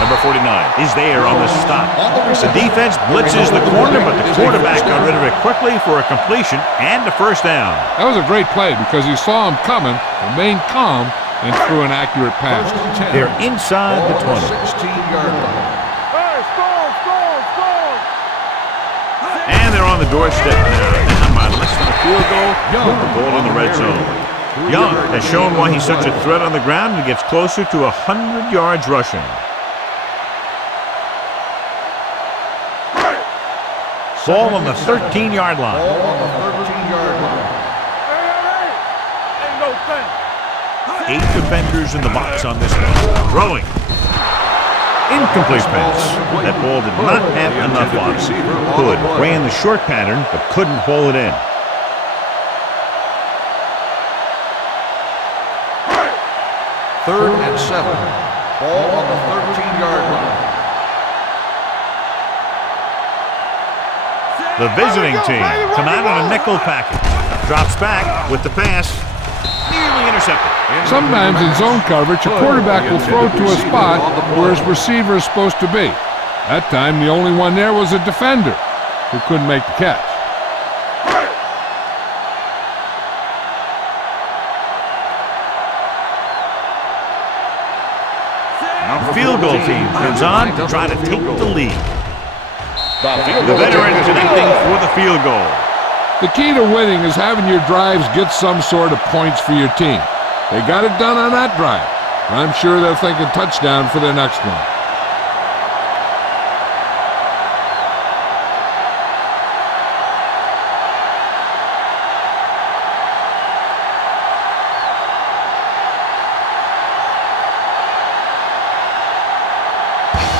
Number 49 is there on the stop. The defense blitzes the corner, but the quarterback got rid of it quickly for a completion and a first down. That was a great play because he saw him coming, remained calm, and threw an accurate pass. They're inside the 20. 16-yard line. Hey, score. And they're on the doorstep now. Down by less than a field goal. With the ball in the red zone. Young has shown why he's such a threat on the ground and gets closer to 100 yards rushing. Ball on the 13-yard line. Ball on the 13-yard line. Hey. Ain't no thing. 8 defenders in the box on this one. Throwing. Incomplete pass. That ball did not have enough on it. Hood ran the short pattern but couldn't haul it in. Third and 7. Ball on the 13-yard line. The visiting team come out on a nickel package. Drops back with the pass. Nearly intercepted. Sometimes in zone coverage, a quarterback will throw to a spot where his receiver is supposed to be. That time, the only one there was a defender who couldn't make the catch. Our field goal team comes on to try to take the lead. The veteran connecting for the field goal. The key to winning is having your drives get some sort of points for your team. They got it done on that drive. I'm sure they're thinking touchdown for their next one.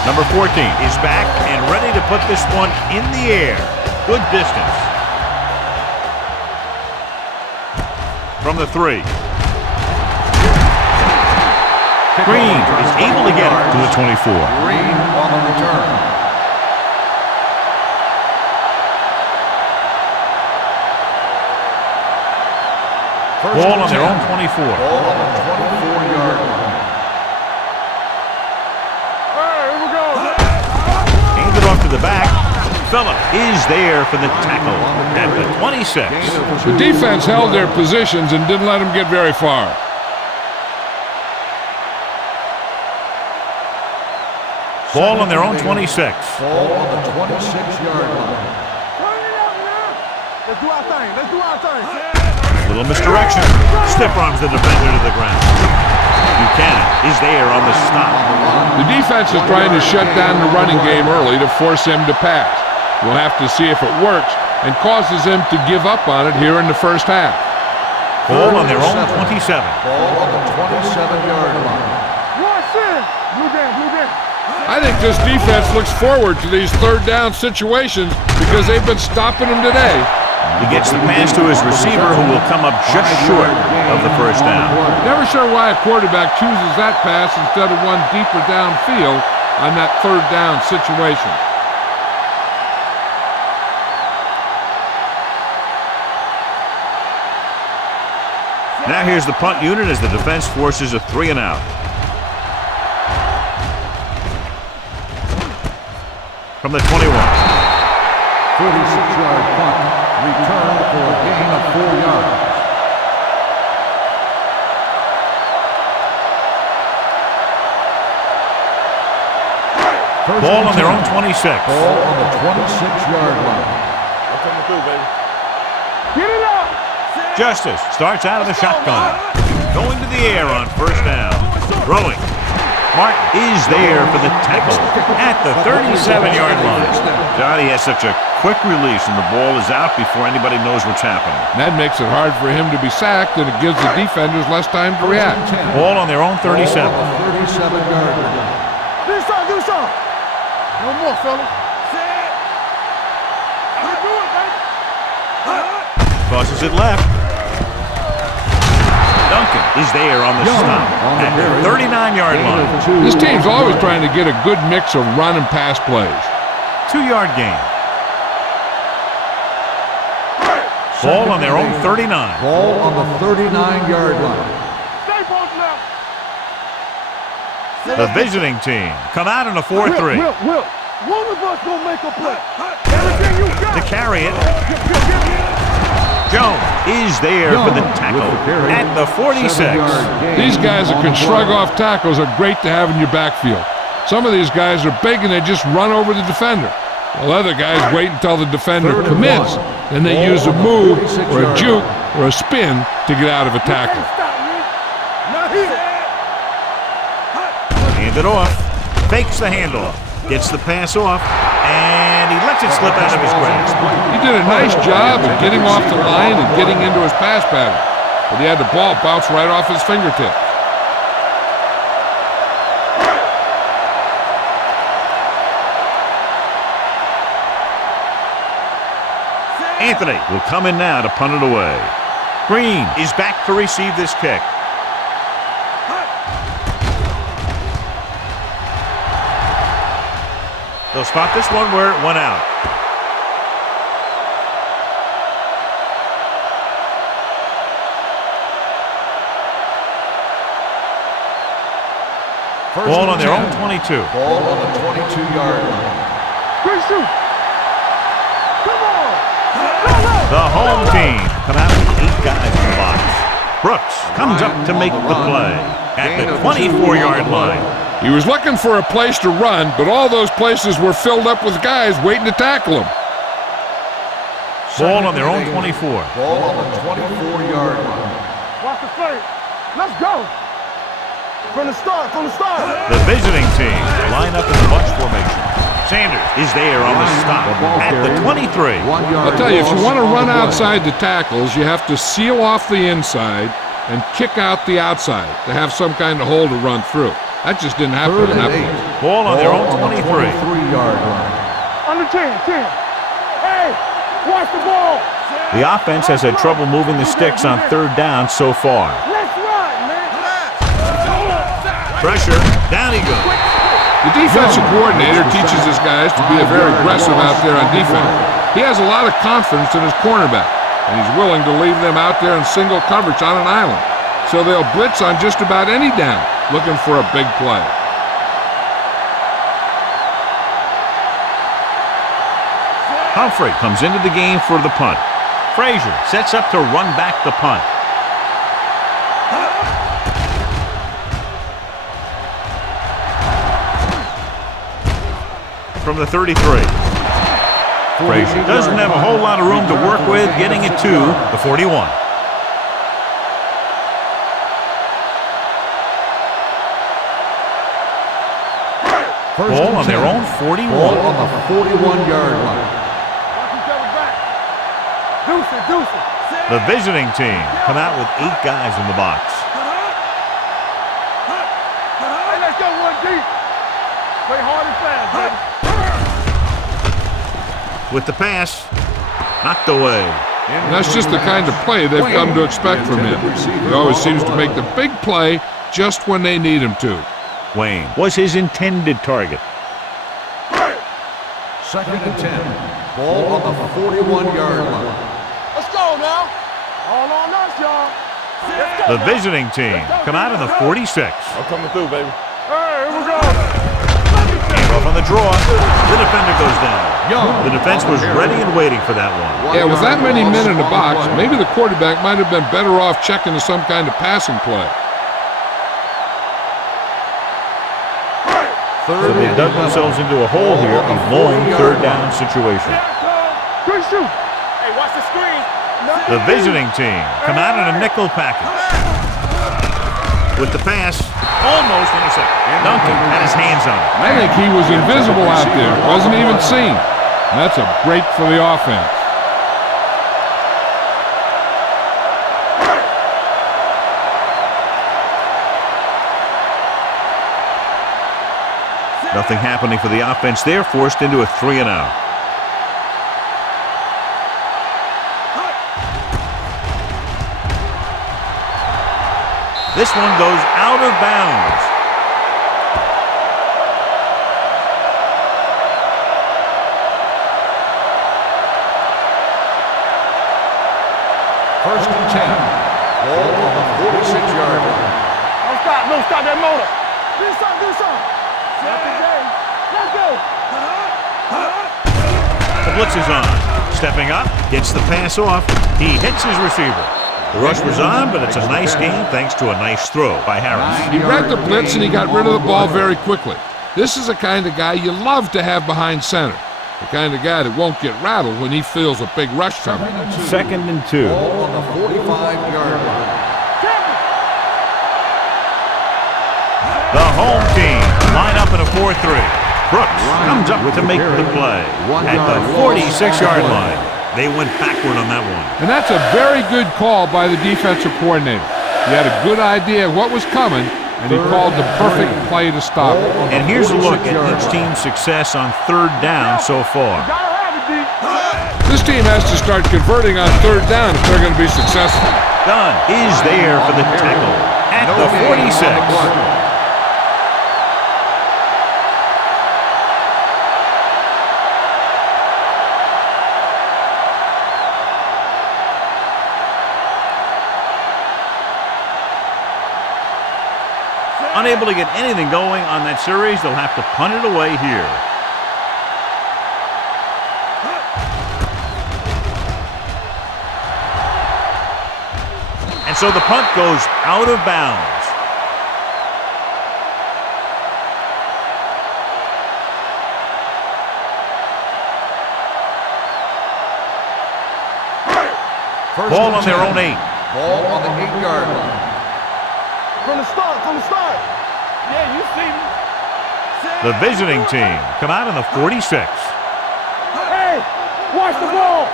Number 14 is back and ready to put this one in the air. Good distance. From the 3. Green is able to get it to the 24. Green on the return. Ball on their own 24. Ball on the 24-yard line. Hands it off to the back. Phillip is there for the tackle at the 26. The defense held their positions and didn't let them get very far. Ball on their own 26. Ball on the 26-yard line. Let's do our thing. Let's do our thing. Little misdirection. Stiff arms the defender to the ground. Buchanan is there on the stop. The defense is trying to shut down the running game early to force him to pass. We'll have to see if it works and causes him to give up on it here in the first half. Ball on their own 27. Ball on the 27-yard line. Rush in. Blue down, blue down. I think this defense looks forward to these third down situations because they've been stopping them today. He gets the pass to his receiver, who will come up just short of the first down. Never sure why a quarterback chooses that pass instead of one deeper downfield on that third down situation. Now here's the punt unit as the defense forces a 3 and out. From the 21. 46-yard punt. Return for a gain of 4 yards. Ball on their own 26. Ball on the 26-yard line. Get it up. Justice starts out of the shotgun. Going to the air on first down. Throwing. Martin is there for the tackle at the 37-yard line. John, he has such a quick release and the ball is out before anybody knows what's happening. That makes it hard for him to be sacked, and it gives the defenders less time to react. Ball on their own 37. Ball on the 37-yard line. Do something. No more, fella. Do it, baby. Crosses it left. Duncan is there on the stop at the 39-yard line. This team's always trying to get a good mix of run and pass plays. 2-yard gain. Ball on their own 39. Ball on the 39-yard line. Stay both left. The visiting team come out in a 4-3. Will. One of us gonna make a play. Everything you got. To carry it. Jones is there for the tackle at the 46. These guys that can shrug off tackles are great to have in your backfield. Some of these guys are big and they just run over the defender. While other guys wait until the defender commits, then they use a move or a juke or a spin to get out of a tackle. Hand it off. Fakes the handoff. Gets the pass off. And he lets it slip out of his grasp. He did a nice job of getting off the line and getting into his pass pattern, but he had the ball bounce right off his fingertip. Anthony will come in now to punt it away. Green is back to receive this kick. They'll spot this one where it went out. Ball on their own 22. Ball on the 22-yard line. Good shoot. Come on. The home team come out with 8 guys in the box. Brooks comes up to make the play at the 24-yard line. He was looking for a place to run, but all those places were filled up with guys waiting to tackle him. Ball on their own 24. Ball on the 24-yard line. Watch the play. Let's go. From the start. The visiting team line up in the bunch formation. Sanders is there on the stop at the 23. I'll tell you, if you want to run outside the tackles, you have to seal off the inside and kick out the outside to have some kind of hole to run through. That just didn't happen in that play. Ball on their own 23. 23-yard line. Under 10. Hey, watch the ball. The offense has had trouble moving the sticks on third down so far. Let's run, man. Pressure, down he goes. The defensive coordinator teaches his guys to be very aggressive out there on defense. He has a lot of confidence in his cornerback, and he's willing to leave them out there in single coverage on an island. So they'll blitz on just about any down, looking for a big play. Humphrey comes into the game for the punt. Frazier sets up to run back the punt. From the 33. Frazier doesn't have a whole lot of room to work with, getting it to the 41. Ball on their own 41. Ball on the 41-yard line. Watch each other back. Deuce it. The visiting team come out with 8 guys in the box. Hey, let's go one deep. Play hard and fast, baby. With the pass, knocked away. And that's just the kind of play they've come to expect from him. He always seems to make the big play just when they need him to. Wayne was his intended target. 2nd and 10. Ball on the 41-yard line. Let's go now. All on us, y'all. Let's go. The visiting team come out in the 46. I'm coming through, baby. Hey, here we go. Off on the draw. The defender goes down. The defense was ready and waiting for that one. Yeah, with that many men in the box, maybe the quarterback might have been better off checking to some kind of passing play. So they dug themselves into a hole here, a long third down situation. Good shoot. Hey, watch the screen. The visiting team come out in a nickel package. With the pass, almost intercepted. Duncan had his hands on it. I think he was invisible out there, wasn't even seen. That's a break for the offense. Nothing happening for the offense there, forced into a 3-and-out. This one goes out of bounds. First and 10. Ball on the 46-yard line. Don't stop that motor. Do something. Not today. Let's go. The blitz is on. Stepping up, gets the pass off. He hits his receiver. The rush was on, but it's a nice game thanks to a nice throw by Harris. He read the blitz and he got rid of the ball very quickly. This is the kind of guy you love to have behind center. The kind of guy that won't get rattled when he feels a big rush coming. 2nd and 2. Ball on the 45-yard line. The home team line up in a 4-3. Brooks comes up to make the play at the 46-yard line. They went backward on that one. And that's a very good call by the defensive coordinator. He had a good idea of what was coming, and he called the perfect play to stop it. And here's a look at each team's success on third down so far. Gotta have it, D. This team has to start converting on third down if they're going to be successful. Dunn is there for the tackle at the 46. Unable to get anything going on that series, they'll have to punt it away here. And so the punt goes out of bounds. Ball on their own 8. Ball on the 8-yard line. From the start. Yeah, you see me. The visiting team come out in the 46. Hey, watch the ball.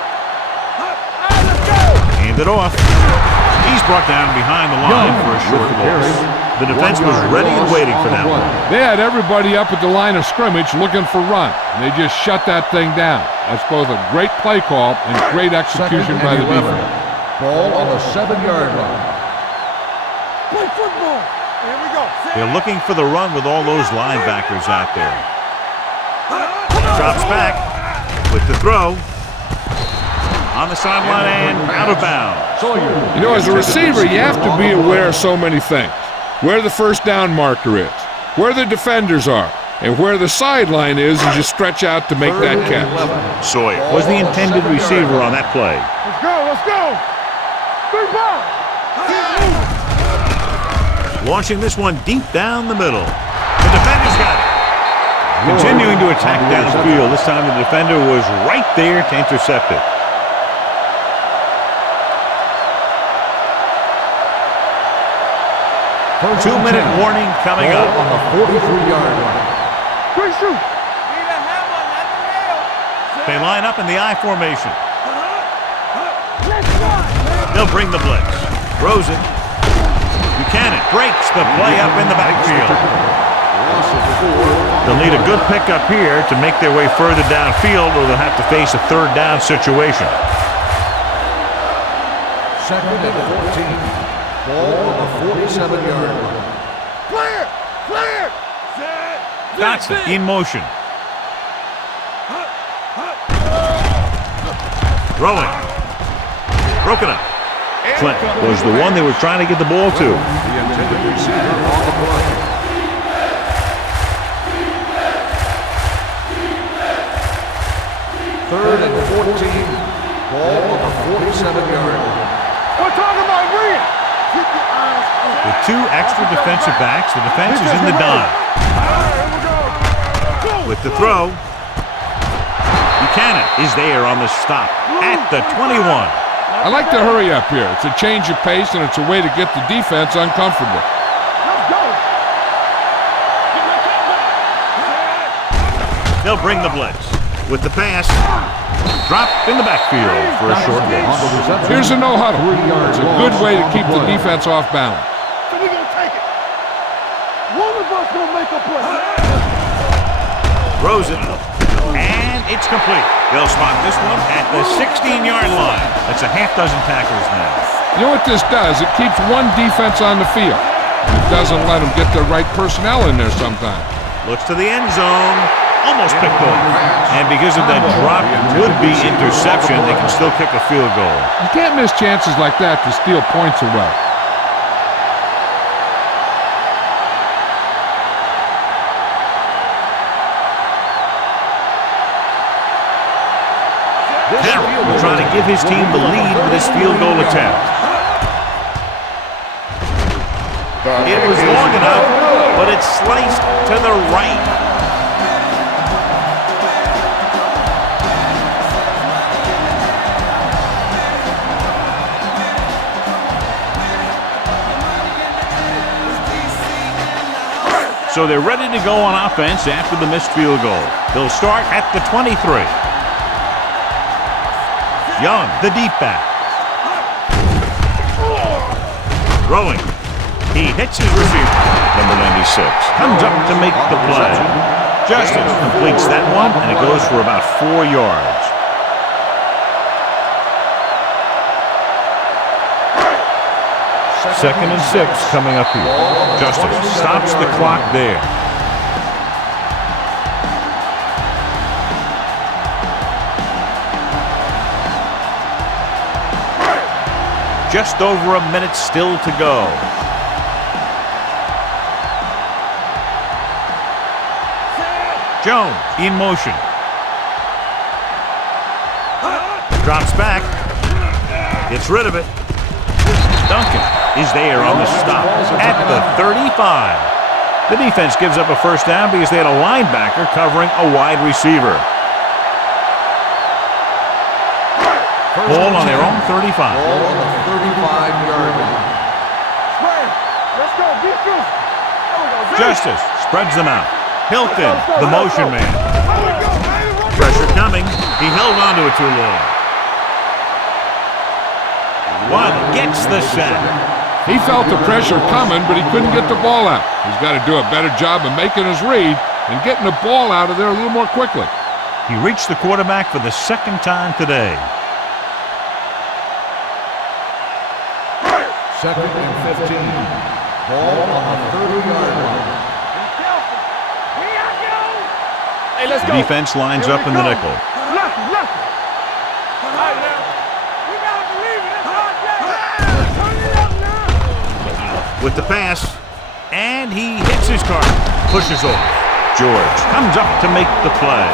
Let's go. Hand it off. He's brought down behind the line for a short loss. The defense was ready and waiting for that one. They had everybody up at the line of scrimmage looking for run, and they just shut that thing down. That's both a great play call and great execution by the defense. Ball on the 7-yard line. Play football. Here we go. They're looking for the run with all those linebackers out there. Drops back with the throw. On the sideline and out of bounds. You know, as a receiver, you have to be aware of so many things. Where the first down marker is, where the defenders are, and where the sideline is as you stretch out to make that catch. Sawyer was the intended receiver on that play. Let's go. 3 ball. Launching this one deep down the middle. The defender's got it. Continuing to attack downfield. This time the defender was right there to intercept it. Two-minute warning coming up. On the 43-yard line. Great shoot. They line up in the I formation. They'll bring the blitz. Throws it. Buchanan breaks the play up in the backfield. They'll need a good pickup here to make their way further downfield, or they'll have to face a third down situation. 2nd and 14. Ball on the 47-yard line. Clear. Dotson in motion. Throwing. Broken up. Clinton was the one they were trying to get the ball to. The intended receiver on the play. Third and 14. Ball on the 47-yard line. We're talking about Reed. Keep your eyes open. With 2 extra defensive backs, the defense is in the dive. Here we go. With the throw, Buchanan is there on the stop at the 21. I like to hurry up here. It's a change of pace, and it's a way to get the defense uncomfortable. Let's go. They'll bring the blitz. With the pass, dropped in the backfield for a short loss. Here's a no-huddle. It's a good way to keep the defense off balance. So we're going to take it. One of us going to make a play. Throws it, and it's complete. They'll spot this one at the 16-yard line. That's a half dozen tackles now. You know what this does? It keeps one defense on the field. It doesn't let them get the right personnel in there sometimes. Looks to the end zone. Almost picked off. And because of that drop would-be interception, they can still kick a field goal. You can't miss chances like that to steal points away. Padre will try to give his team the lead with his field goal attempt. It was long enough, but it's sliced to the right. So they're ready to go on offense after the missed field goal. They'll start at the 23. Young, the deep back. Throwing. He hits his receiver. Number 96 comes up to make the play. Justice completes that one, and it goes for about 4 yards. Second and 6 coming up here. Justice stops the clock there. Just over a minute still to go. Jones in motion. Drops back. Gets rid of it. Duncan is there on the stop at the 35. The defense gives up a first down because they had a linebacker covering a wide receiver. Ball on their own 35. Ball on the 35-yard line. Let's go. Defense. Justice spreads them out. Hilton, the motion man. Pressure coming. He held on to it too long. Waddle gets the sack. He felt the pressure coming, but he couldn't get the ball out. He's got to do a better job of making his read and getting the ball out of there a little more quickly. He reached the quarterback for the second time today. 2nd and 15. Ball on the 30-yard line. Hey, let's The go. defense lines up in the nickel. Left. All right, now. We got to believe it. It's our day. Turn it up now. With the pass, and he hits his car. Pushes off. George comes up to make the play.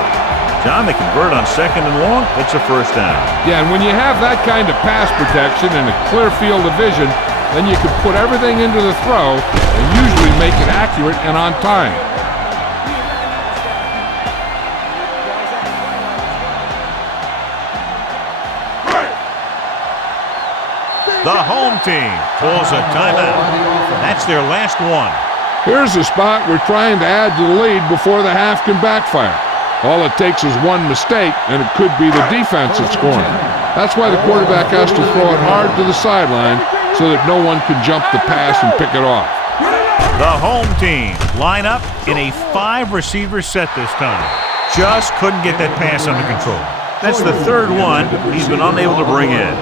John, they convert on 2nd and long. It's a first down. Yeah, and when you have that kind of pass protection and a clear field of vision, then you can put everything into the throw and usually make it accurate and on time. The home team calls a timeout. That's their last one. Here's a spot we're trying to add to the lead before the half can backfire. All it takes is one mistake, and it could be the defense that's scoring. That's why the quarterback has to throw it hard to the sideline so that no one can jump the pass and pick it off. The home team line up in a 5-receiver set this time. Just couldn't get that pass under control. That's the third one he's been unable to bring in.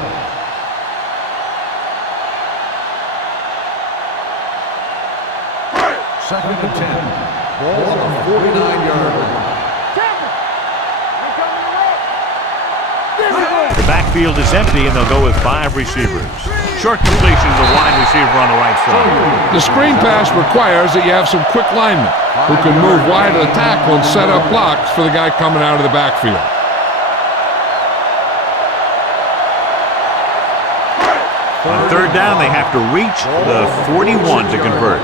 Second and 10. Ball on the 49-yard line. The backfield is empty, and they'll go with 5 receivers. Short completion to the wide receiver on the right side. The screen pass requires that you have some quick linemen who can move wide of the tackle and set up blocks for the guy coming out of the backfield. On 3rd down, they have to reach the 41 to convert.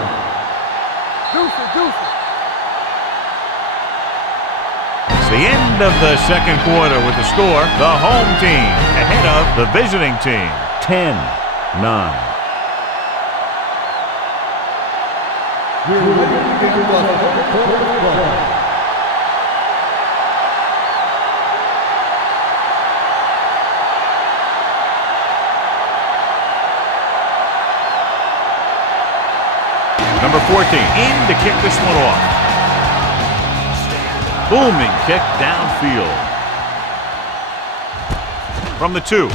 It's the end of the second quarter with the score. The home team ahead of the visiting team. 10-9. Number 14 in to kick this one off. Booming kick downfield. From the 2.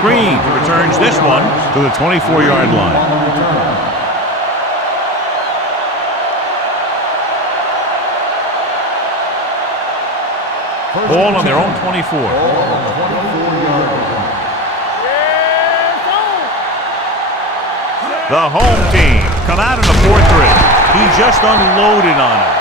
Green returns this one to the 24-yard line. Ball on their own 24. The home team come out in a 4-3. He just unloaded on him.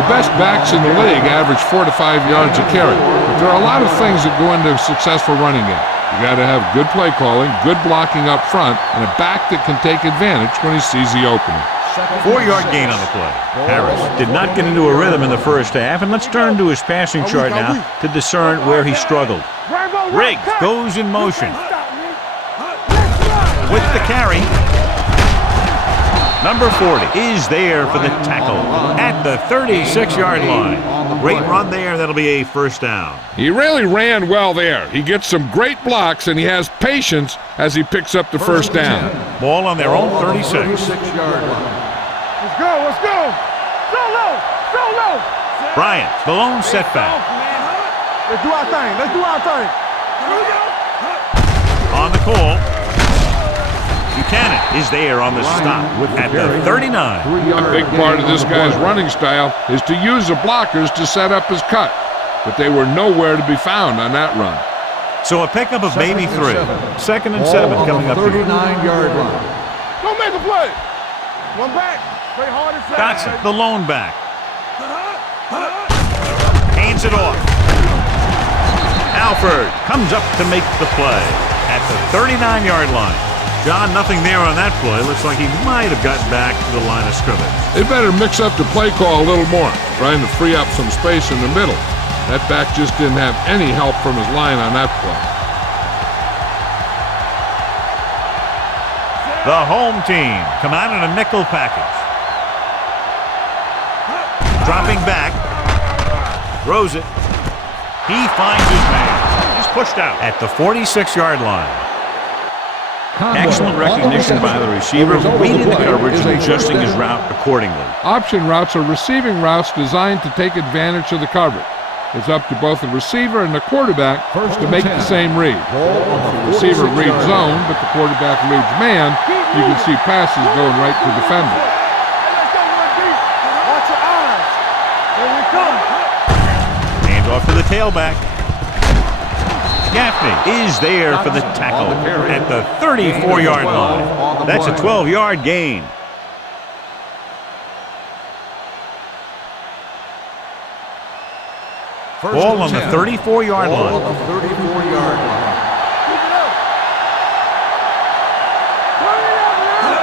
The best backs in the league average 4 to 5 yards a carry. But there are a lot of things that go into a successful running game. You got to have good play calling, good blocking up front, and a back that can take advantage when he sees the opening. 4-yard gain on the play. Harris did not get into a rhythm in the first half, and let's turn to his passing chart now to discern where he struggled. Riggs goes in motion with the carry. Number 40 is there for the tackle at the 36-yard line. Great run there. That'll be a first down. He really ran well there. He gets some great blocks, and he has patience as he picks up the first down. Ball on their own 36. 36-yard line. Let's go. So low. Bryant, the lone setback. Let's do our thing. On the call. Buchanan is there on the stop at the 39. A big part of this guy's running style is to use the blockers to set up his cut, but they were nowhere to be found on that run. So a pickup of maybe 3. 2nd and 7 coming up here. 39-yard line. Go make a play. One back. Play hard and fast. Dotson, the lone back. Hands it off. Alford comes up to make the play at the 39-yard line. John, nothing there on that play. Looks like he might have gotten back to the line of scrimmage. They better mix up the play call a little more, trying to free up some space in the middle. That back just didn't have any help from his line on that play. The home team come out in a nickel package. Dropping back. Throws it. He finds his man. He's pushed out at the 46-yard line. Excellent recognition by the receiver, reading the coverage and adjusting his route accordingly. Option routes are receiving routes designed to take advantage of the coverage. It's up to both the receiver and the quarterback to make the same read. The receiver reads zone, but the quarterback reads man. You can see passes going right to defender. Watch your eyes. Here we come. Hand off to the tailback. Gaffney is there for the tackle at the 34-yard line. That's a 12-yard gain. Ball on the 34-yard line.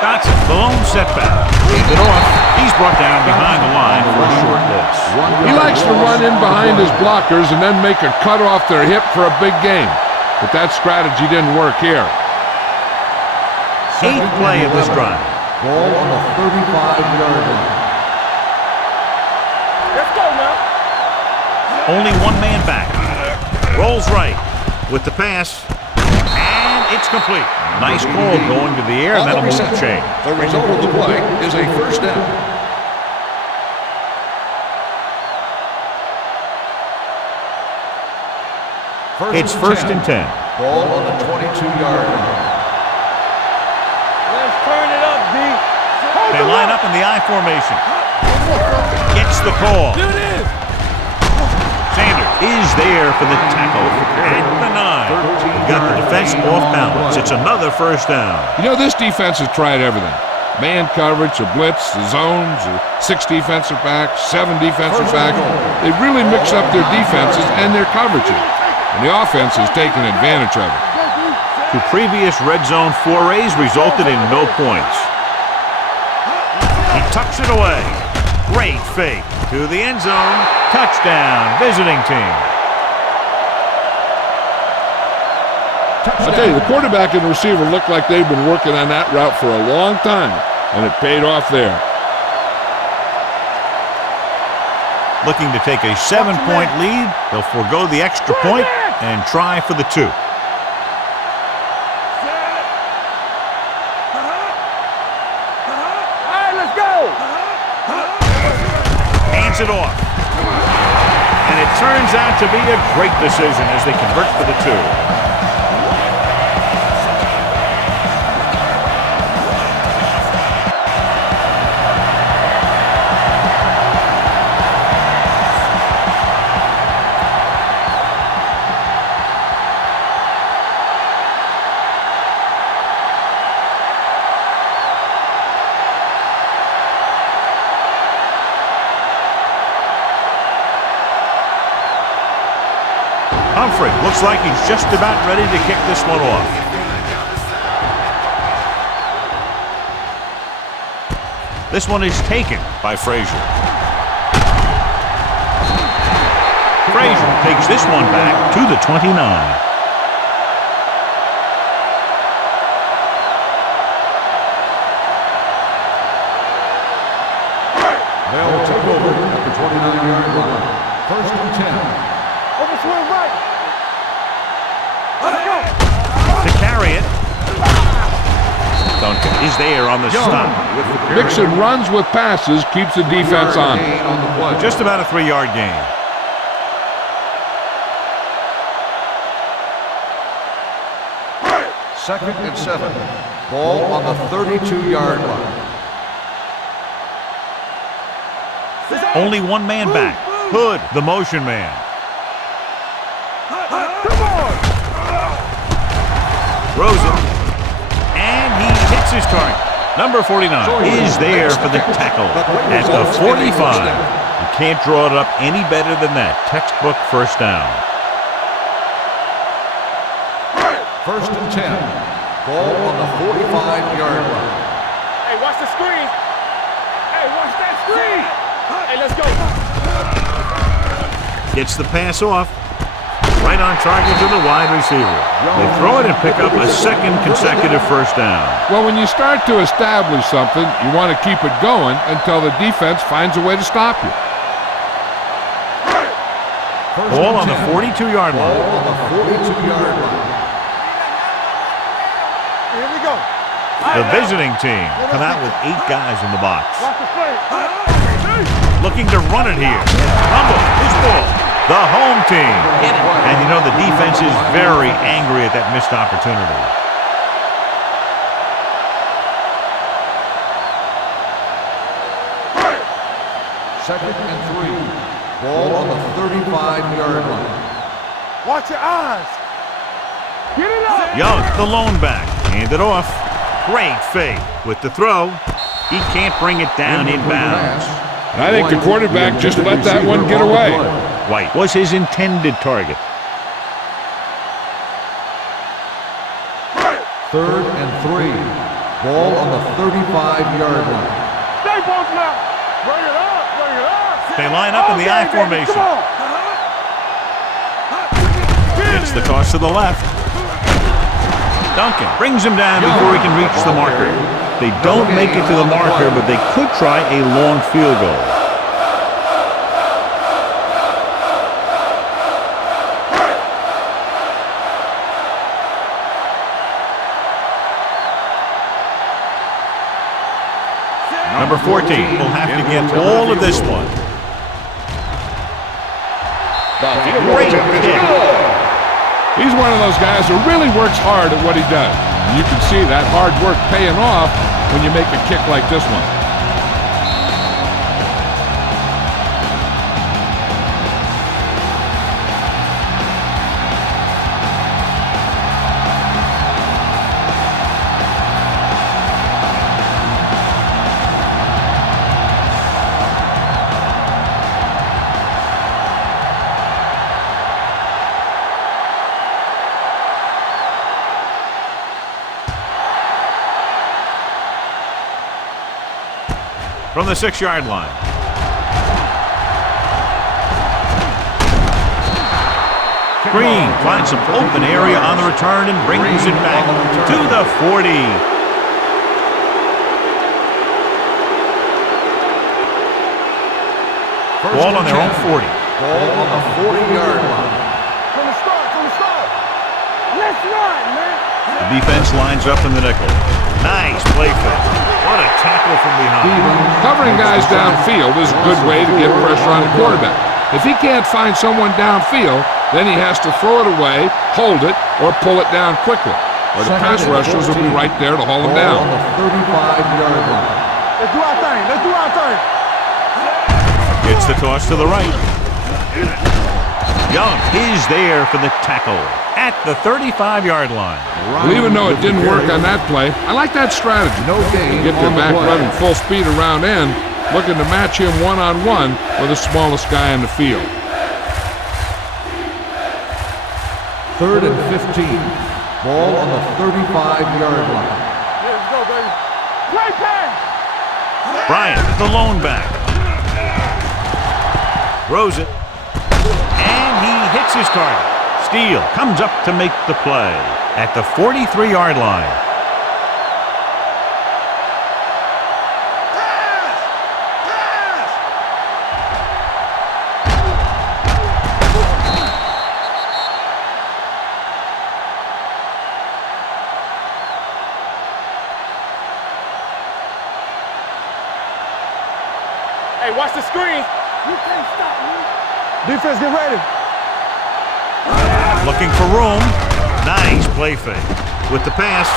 Dotson, the lone setback. Hand it off. He's brought down behind the line for a short miss. He likes to run in behind his blockers and then make a cut off their hip for a big gain. But that strategy didn't work here. Eighth play of this drive. Ball on the 35-yard line. Let's go now. Only one man back. Rolls right with the pass. And it's complete. Nice call going to the air, and that'll move the chain. The result of the play is a first down. It's first and 10. Ball on the 22-yard line. Let's turn it up, D. They line up in the I formation. Gets the call. Do this. Sanders is there for the tackle at the 9. Got the defense off balance. It's another first down. You know, this defense has tried everything. Man coverage, a blitz, the zones, 6 defensive backs, 7 defensive backs. They really mix up their defenses and their coverages. And the offense has taken advantage of it. Two previous red zone forays resulted in no points. He tucks it away. Great fake to the end zone. Touchdown, visiting team. I'll tell you, the quarterback and the receiver look like they've been working on that route for a long time, and it paid off there. Looking to take a 7-point lead. They'll forego the extra point and try for the 2. Hands it off. And it turns out to be a great decision as they convert for the 2. Humphrey looks like he's just about ready to kick this one off. This one is taken by Frazier. Frazier takes this one back to the 29. They'll take over at the 29-yard line. First and 10. Overswing right. To carry it. Duncan is there on the stop. Mixon runs with passes, keeps the defense on. Just about a 3-yard gain. Second and 7. Ball on the 32-yard line. Only one man back. Hood, the motion man. Throws it. And he hits his target. Number 49 is there for the tackle at the 45. You can't draw it up any better than that. Textbook first down. First and 10. Ball on the 45-yard line. Hey, watch the screen. Hey, watch that screen. Hey, let's go. Gets the pass off. Right on target to the wide receiver. They throw it and pick up a second consecutive first down. Well, when you start to establish something, you want to keep it going until the defense finds a way to stop you. Ball on the 42-yard line. Ball on the 42-yard line. Here we go. The visiting team come out with 8 guys in the box. Watch the play. Looking to run it here. Rumble, loose ball. The home team. And you know the defense is very angry at that missed opportunity. Second and 3. Ball on the 35-yard line. Watch your eyes. Get it up. Young, the lone back. Hand it off. Great fake with the throw. He can't bring it down inbounds. I think the quarterback just let that one get away. White was his intended target. Third and 3. Ball on the 35-yard line. Stay both now. Bring it up. Bring it up. They line up in the I formation. Come on. It's the toss to the left. Duncan brings him down before he can reach the marker. They don't make it to the marker, but they could try a long field goal. Number 14 will have to get all of this one. Great kick. He's one of those guys who really works hard at what he does. You can see that hard work paying off when you make a kick like this one. From the 6-yard line. Green finds some open area on the return and brings it back to the 40. Ball on their own 40. Ball on the 40-yard line. From the start. Let's run, man. The defense lines up in the nickel. Nice play fake. What a tackle from behind. Covering guys downfield is a good way to get pressure on the quarterback. If he can't find someone downfield, then he has to throw it away, hold it, or pull it down quickly. Or the pass rushers will be right there to haul him down. On the 35-yard line. Let's do our thing. Gets the toss to the right. Young is there for the tackle at the 35-yard line. Well, even though it didn't work on that play, I like that strategy. No gain. Get their on the back play. running full speed around end, looking to match him one-on-one with the smallest guy in the field. Third and 15. Ball on the 35-yard line. Let's go, baby. Play pass. Bryant, the lone back. Throws it. And he hits his target. Steele comes up to make the play at the 43-yard line. Hey, watch the screen. You can't stop me. Defense, get ready. Looking for room. Nice play fake. With the pass,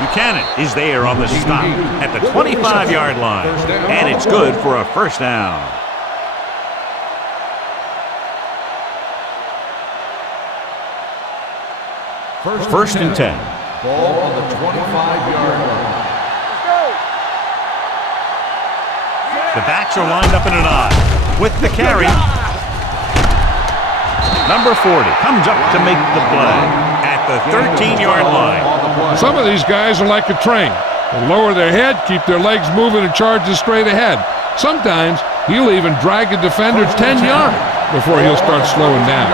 Buchanan is there on the stop at the 25-yard line. And it's good for a first down. First and 10. Ball on the 25-yard line. The backs are lined up in a knot. With the carry, number 40 comes up to make the play at the 13-yard line. Some of these guys are like a train. They lower their head, keep their legs moving, and charges straight ahead. Sometimes he'll even drag a defender 10 yards before he'll start slowing down.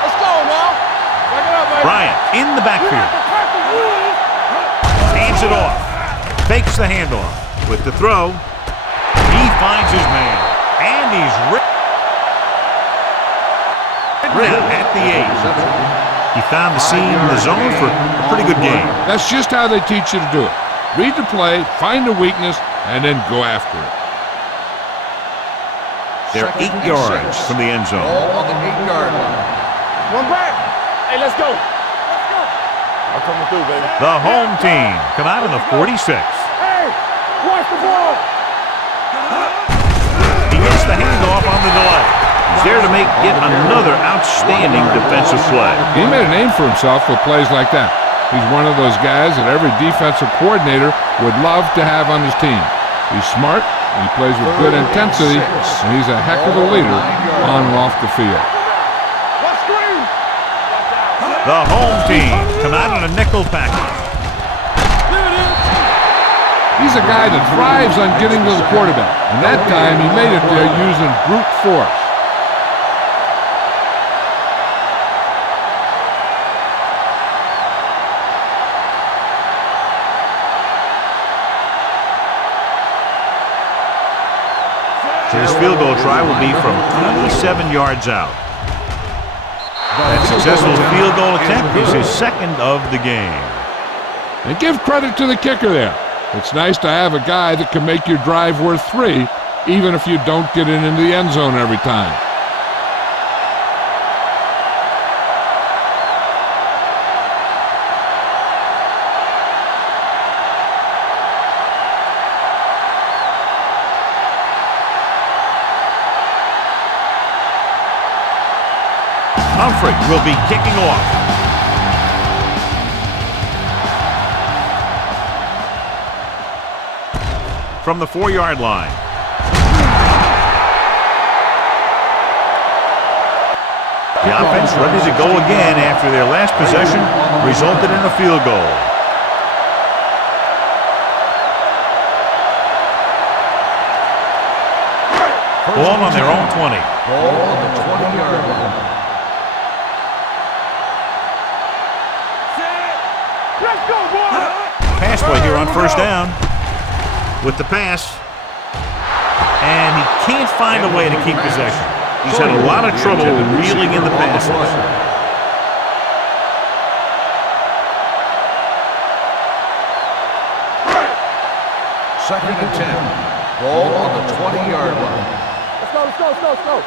Let's go now. Back it up, baby. Bryant in the backfield. Hands it off. Fakes the handoff. With the throw, he finds his man. And he's ripped at the 8. He found the seam in the zone for a pretty good game. That's just how they teach you to do it. Read the play, find the weakness, and then go after it. They're 8 yards from the end zone. Ball on the 8-yard line. One back. Hey, let's go. Let's go. I'm coming through, baby. The home team come out in the 46. Hey, watch the ball. He gets the handoff on the delay. He's there to make yet another outstanding defensive play. He made a name for himself with plays like that. He's one of those guys that every defensive coordinator would love to have on his team. He's smart, he plays with good intensity, and he's a heck of a leader on and off the field. Let's screen. The home team come out in a nickel package. He's a guy that thrives on getting to the quarterback, and that time he made it there using brute force. So this field goal try will be from 27 yards out. That successful field goal attempt is his second of the game. And give credit to the kicker there. It's nice to have a guy that can make your drive worth 3, even if you don't get it into the end zone every time. Humphrey will be kicking off. From the 4-yard line. The offense ready to go again after their last possession resulted in a field goal. Ball on their own 20. Ball on the 20-yard line. Let's go, boy. Pass play here on first down. With the pass. And he can't find a way to keep possession. He's had a lot of trouble reeling in the passes. Second and 10. Ball on the 20-yard line. Let's go, let's go, let's go, let's go.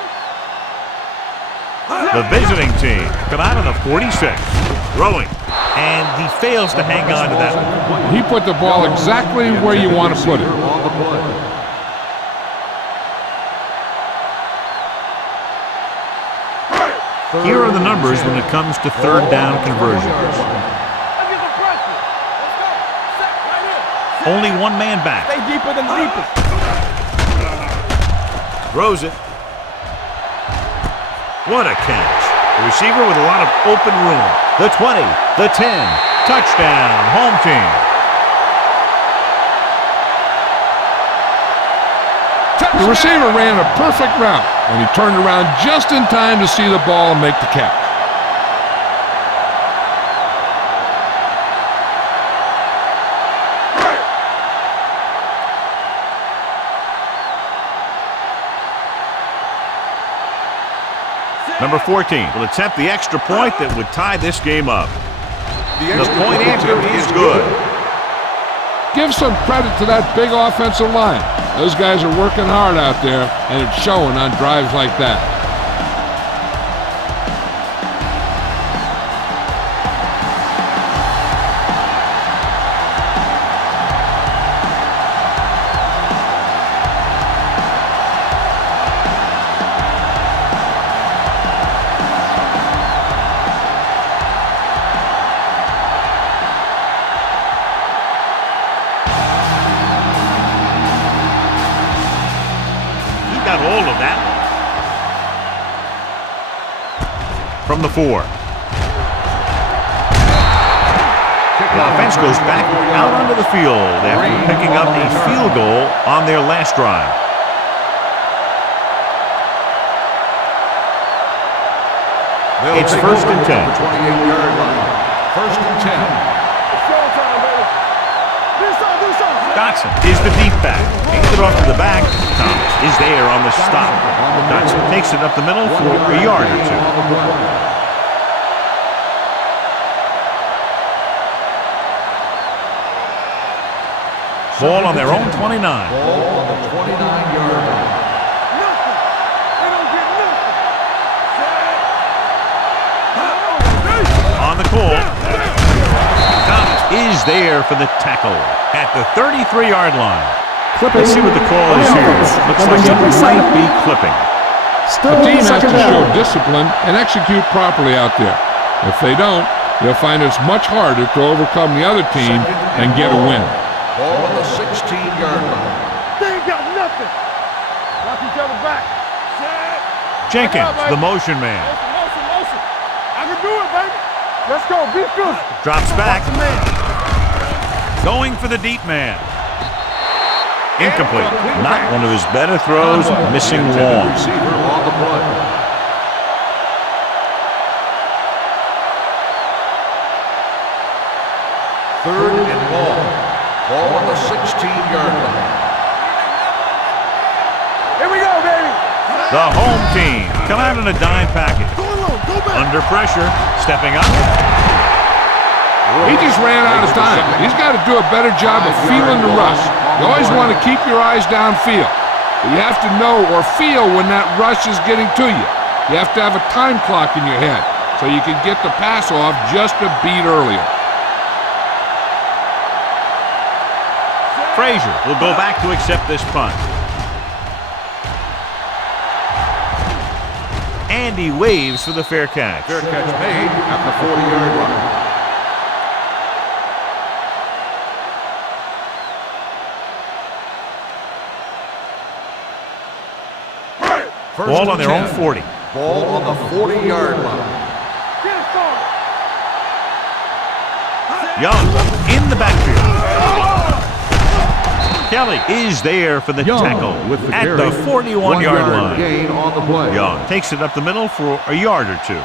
The visiting team come out of the 46. Throwing. And he fails to hang on to that one. He put the ball exactly where you want to put it. On the play. Here are the numbers when it comes to third down conversions. Let's get some pressure. Let's go. Set right here. Only one man back. Stay deeper than the deepest. Throws it. What a catch. The receiver with a lot of open room. The 20, the 10. Touchdown, home team. The receiver ran a perfect route, and he turned around just in time to see the ball and make the catch. Number 14 will attempt the extra point that would tie this game up. The point after is good. Give some credit to that big offensive line. Those guys are working hard out there, and it's showing on drives like that. got hold of that one. From the 4. The offense goes back out onto the field after picking up a field goal on their last drive. It's 1st and 10. 28-yard line. 1st and 10. Dotson is the deep back. Hands it off to the back. Thomas is there on the stop. Dotson takes it up the middle for a yard or 2. Ball on their own 29. Ball on the 29-yard line. On the call. Thomas is there for the tackle at the 33-yard line. Clipping. Let's see what the call is here. Looks like it might be clipping. Still The team has to second show down. discipline and execute properly out there. If they don't, you'll find it's much harder to overcome the other team and get a win. Ball on the 16-yard line. They ain't got nothing. Watch each other back. Jenkins, the motion man. Motion. I can do it, baby. Let's go. Be good. Drops back. Going for the deep man. Incomplete. Not one of his better throws. Missing long. Receiver on the play. Third and long. Ball on the 16-yard line. Here we go, baby. The home team come out in a dime package. Go along. Go back. Under pressure. Stepping up. He just ran out of time. He's got to do a better job of feeling the rush. You always want to keep your eyes downfield. But you have to know or feel when that rush is getting to you. You have to have a time clock in your head so you can get the pass off just a beat earlier. Frazier will go back to accept this punt. And he waves for the fair catch. Fair catch made at the 40-yard line. Ball on their own 40. Ball on the 40-yard line. Get it started. Young in the backfield. Kelly is there for the tackle with the at carry. the 41-yard 1 yard line. gain on the play. Young takes it up the middle for a yard or 2.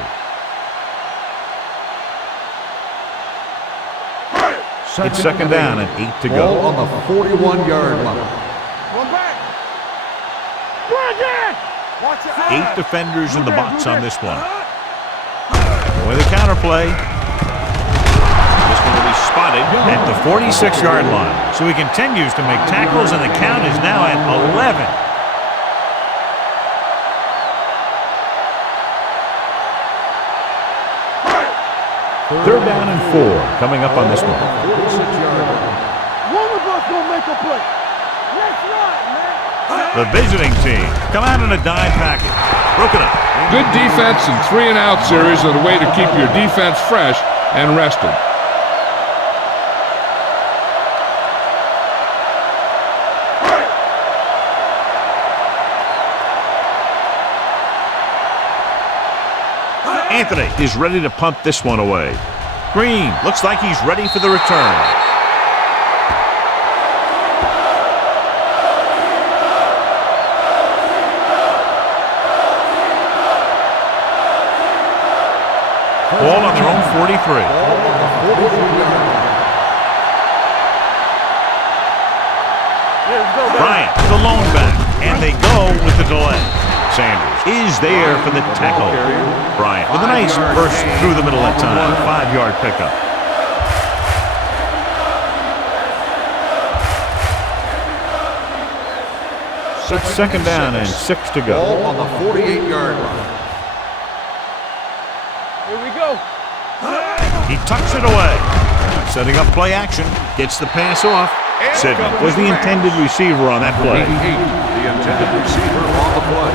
It's second down and 8 to Ball go. on the 41-yard line. One back. Go again. Watch your eyes. 8 defenders in the box on this one. With a counterplay. This one will be spotted at the 46-yard line. So he continues to make tackles, and the count is now at 11. Third down and 4 coming up on this one. 46-yard line. One of us gonna make a play. Let's ride, man. The visiting team come out in a dime package. Broken up. Good defense and 3-and-out series are the way to keep your defense fresh and rested. Anthony is ready to punt this one away. Green looks like he's ready for the return. Ball on their own 43. Ball on the 43-yard line. Bryant, the lone back, and they go with the delay. Sanders is there for the tackle. Bryant with a nice burst through the middle that time. 5-yard pickup. Second down and 6 to go. Ball on the 48-yard line. Here we go. He tucks it away. Setting up play action. Gets the pass off. Sidney was the intended receiver on that play. 88, the intended receiver on the play.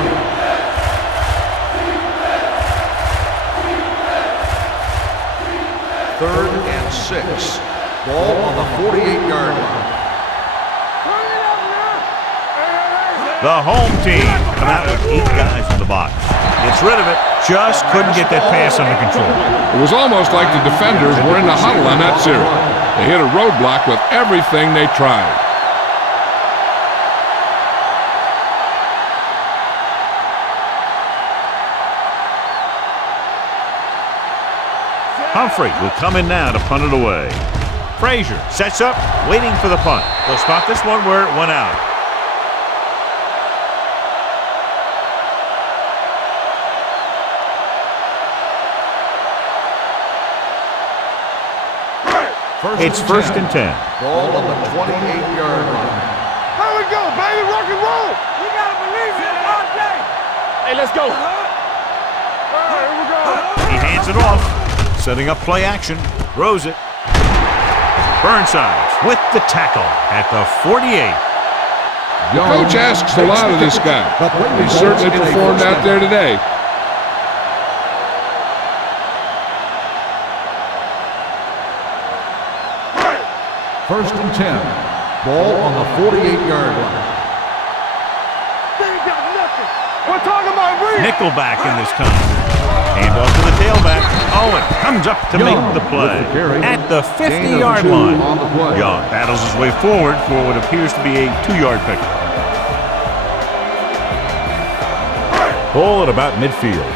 Third and 6. Ball on the 48-yard line. Turn it up now. The home team come out with 8 guys in the box. Gets rid of it. Just couldn't get that pass under control. It was almost like the defenders were in the huddle on that series. They hit a roadblock with everything they tried. Humphrey will come in now to punt it away. Frazier sets up, waiting for the punt. They'll spot this one where it went out. It's first and 10. Ball on the 28-yard line. Here we go, baby, rock and roll. You gotta believe it all day. Hey, let's go. All right, here we go. He hands it off, setting up play action, throws it. Burnside with the tackle at the 48. The coach asks a lot of this guy. He certainly performed out there today. First and 10. Ball on the 48-yard line. They ain't got nothing. We're talking about real. Nickelback in this time. Hand off to the tailback. Owen comes up to make the play at the 50-yard line. Young battles his way forward for what appears to be a 2-yard pickup. Ball at about midfield.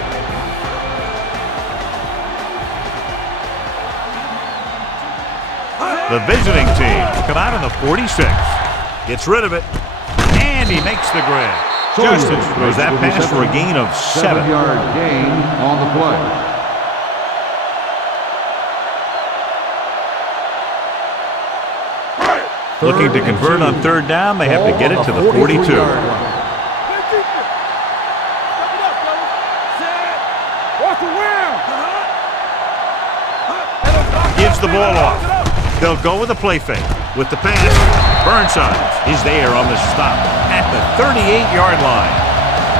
The visiting team come out in the 46. Gets rid of it. And he makes the grab. Justin throws that pass for a gain of 7. 7-yard gain on the play. Looking to convert on third down, they have to get it to the 42. Gives the ball off. They'll go with a play fake. With the pass, Burnside is there on the stop at the 38-yard line.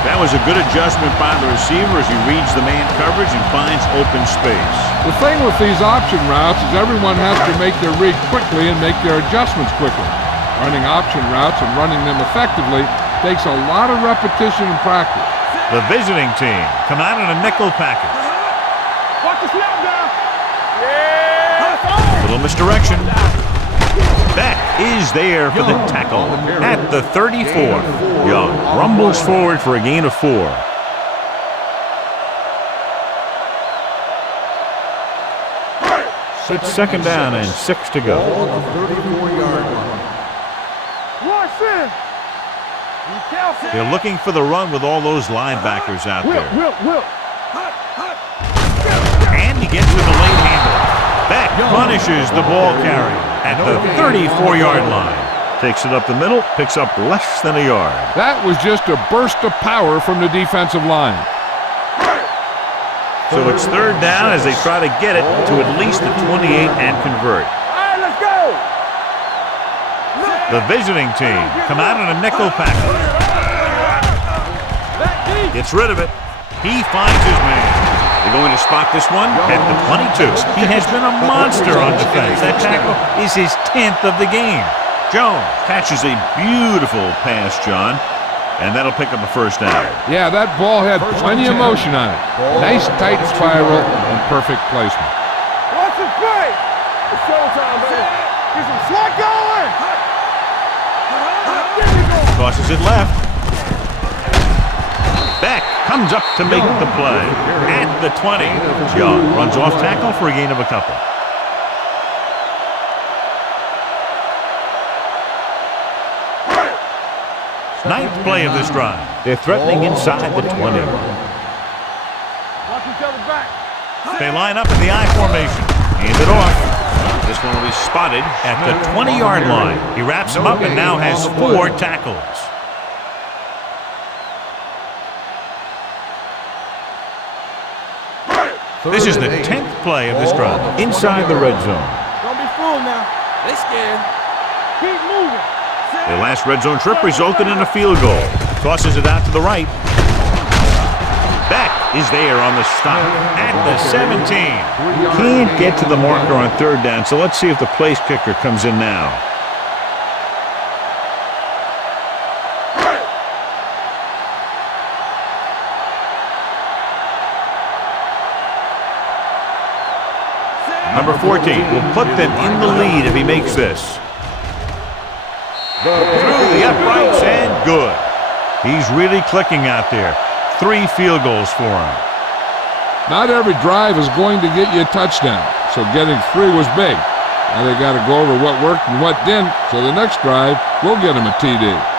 That was a good adjustment by the receiver as he reads the man coverage and finds open space. The thing with these option routes is everyone has to make their read quickly and make their adjustments quickly. Running option routes and running them effectively takes a lot of repetition and practice. The visiting team come out in a nickel package. Watch the snap down. Yeah. Little misdirection. Beck is there for the tackle at the 34. Young rumbles forward for a gain of 4. It's second down and 6 to go. Ball on the 34-yard line. Watch this. Be careful. They're looking for the run with all those linebackers out there. Will. And he gets to the late handle. Beck punishes the ball carry at the 34-yard line. Takes it up the middle, picks up less than a yard. That was just a burst of power from the defensive line. So it's third down as they try to get it to at least the 28 and convert. All right, let's go. The visiting team come out in a nickel package. Gets rid of it. He finds his man. They're going to spot this one at the 22. He has been a monster on defense. That tackle is his 10th of the game. Jones catches a beautiful pass, John, and that'll pick up a first down. Yeah, that ball had plenty of motion on it. Nice tight spiral and perfect placement. Watch the play. It's showtime, baby. Get some slack going. There we go. Tosses it left. Beck comes up to make the play at the 20. Young runs off tackle for a gain of a couple. Ninth play of this drive. They're threatening inside the 20. Watch each other back. They line up in the I formation. Hand it off. This one will be spotted at the 20-yard line. He wraps him up and now has 4 tackles. This is the 10th play of this drive. Inside the red zone. Don't be fooled now. They scared. Keep moving. Their last red zone trip resulted in a field goal. Tosses it out to the right. Beck is there on the stop at the 17. Can't get to the marker on third down, so let's see if the place kicker comes in now. Number 14 will put them in the lead if he makes this. Through the uprights and good. He's really clicking out there. 3 field goals for him. Not every drive is going to get you a touchdown, so getting 3 was big. Now they got to go over what worked and what didn't, so the next drive will get him a TD.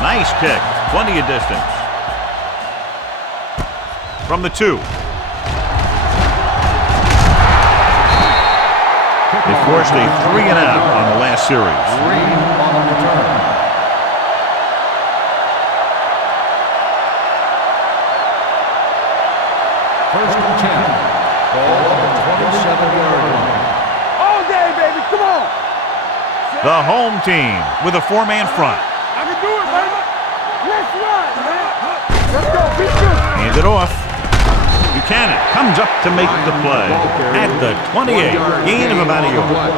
Nice kick. Plenty of distance. From the 2. They forced a 3 and out on the last series. 3 on the return. First and 10. Ball on the 27-yard line. All day, baby. Come on. The home team with a 4-man front. I can do it, baby. Let's ride, man. Let's go. Be good. Hand it off. Buchanan comes up to make the play at the 28. Gain of about a yard.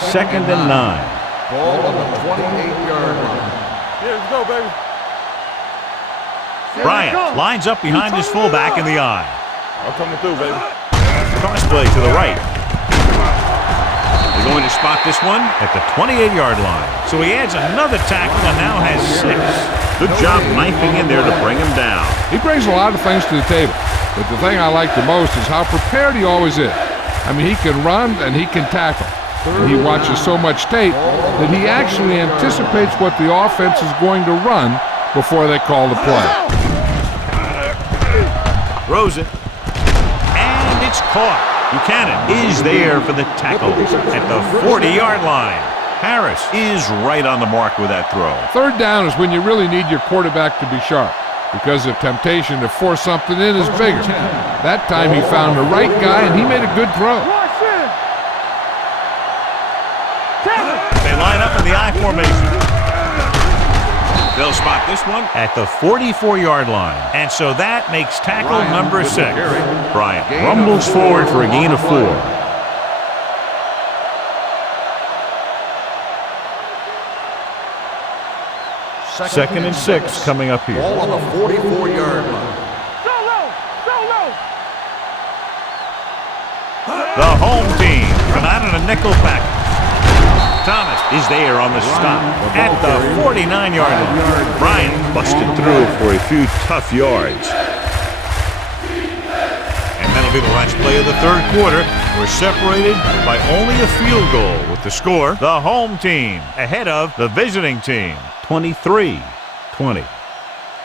Second and 9. Ball on the 28-yard line. Here we go, baby. Bryant lines up behind his fullback in the eye. I'm coming through, baby. Cross play to the right. They're going to spot this one at the 28-yard line. So he adds another tackle and now has 6. Good job knifing in there to bring him down. He brings a lot of things to the table, but the thing I like the most is how prepared he always is. I mean, he can run and he can tackle. And he watches so much tape that he actually anticipates what the offense is going to run before they call the play. Throws it. And it's caught. Buchanan is there for the tackle at the 40-yard line. Harris is right on the mark with that throw. Third down is when you really need your quarterback to be sharp, because the temptation to force something in is bigger. That time he found the right guy and he made a good throw. They line up in the I formation. They'll spot this one at the 44-yard line. And so that makes tackle number 6. Bryant rumbles forward for a gain of 4. Second and 6 coming up here. Ball on the 44-yard line. The home team come out in a nickel package. Thomas is there on the stop at the 49-yard line. Bryant busted through for a few tough yards. And that'll be the last play of the third quarter. We're separated by only a field goal with the score. The home team ahead of the visiting team, 23-20.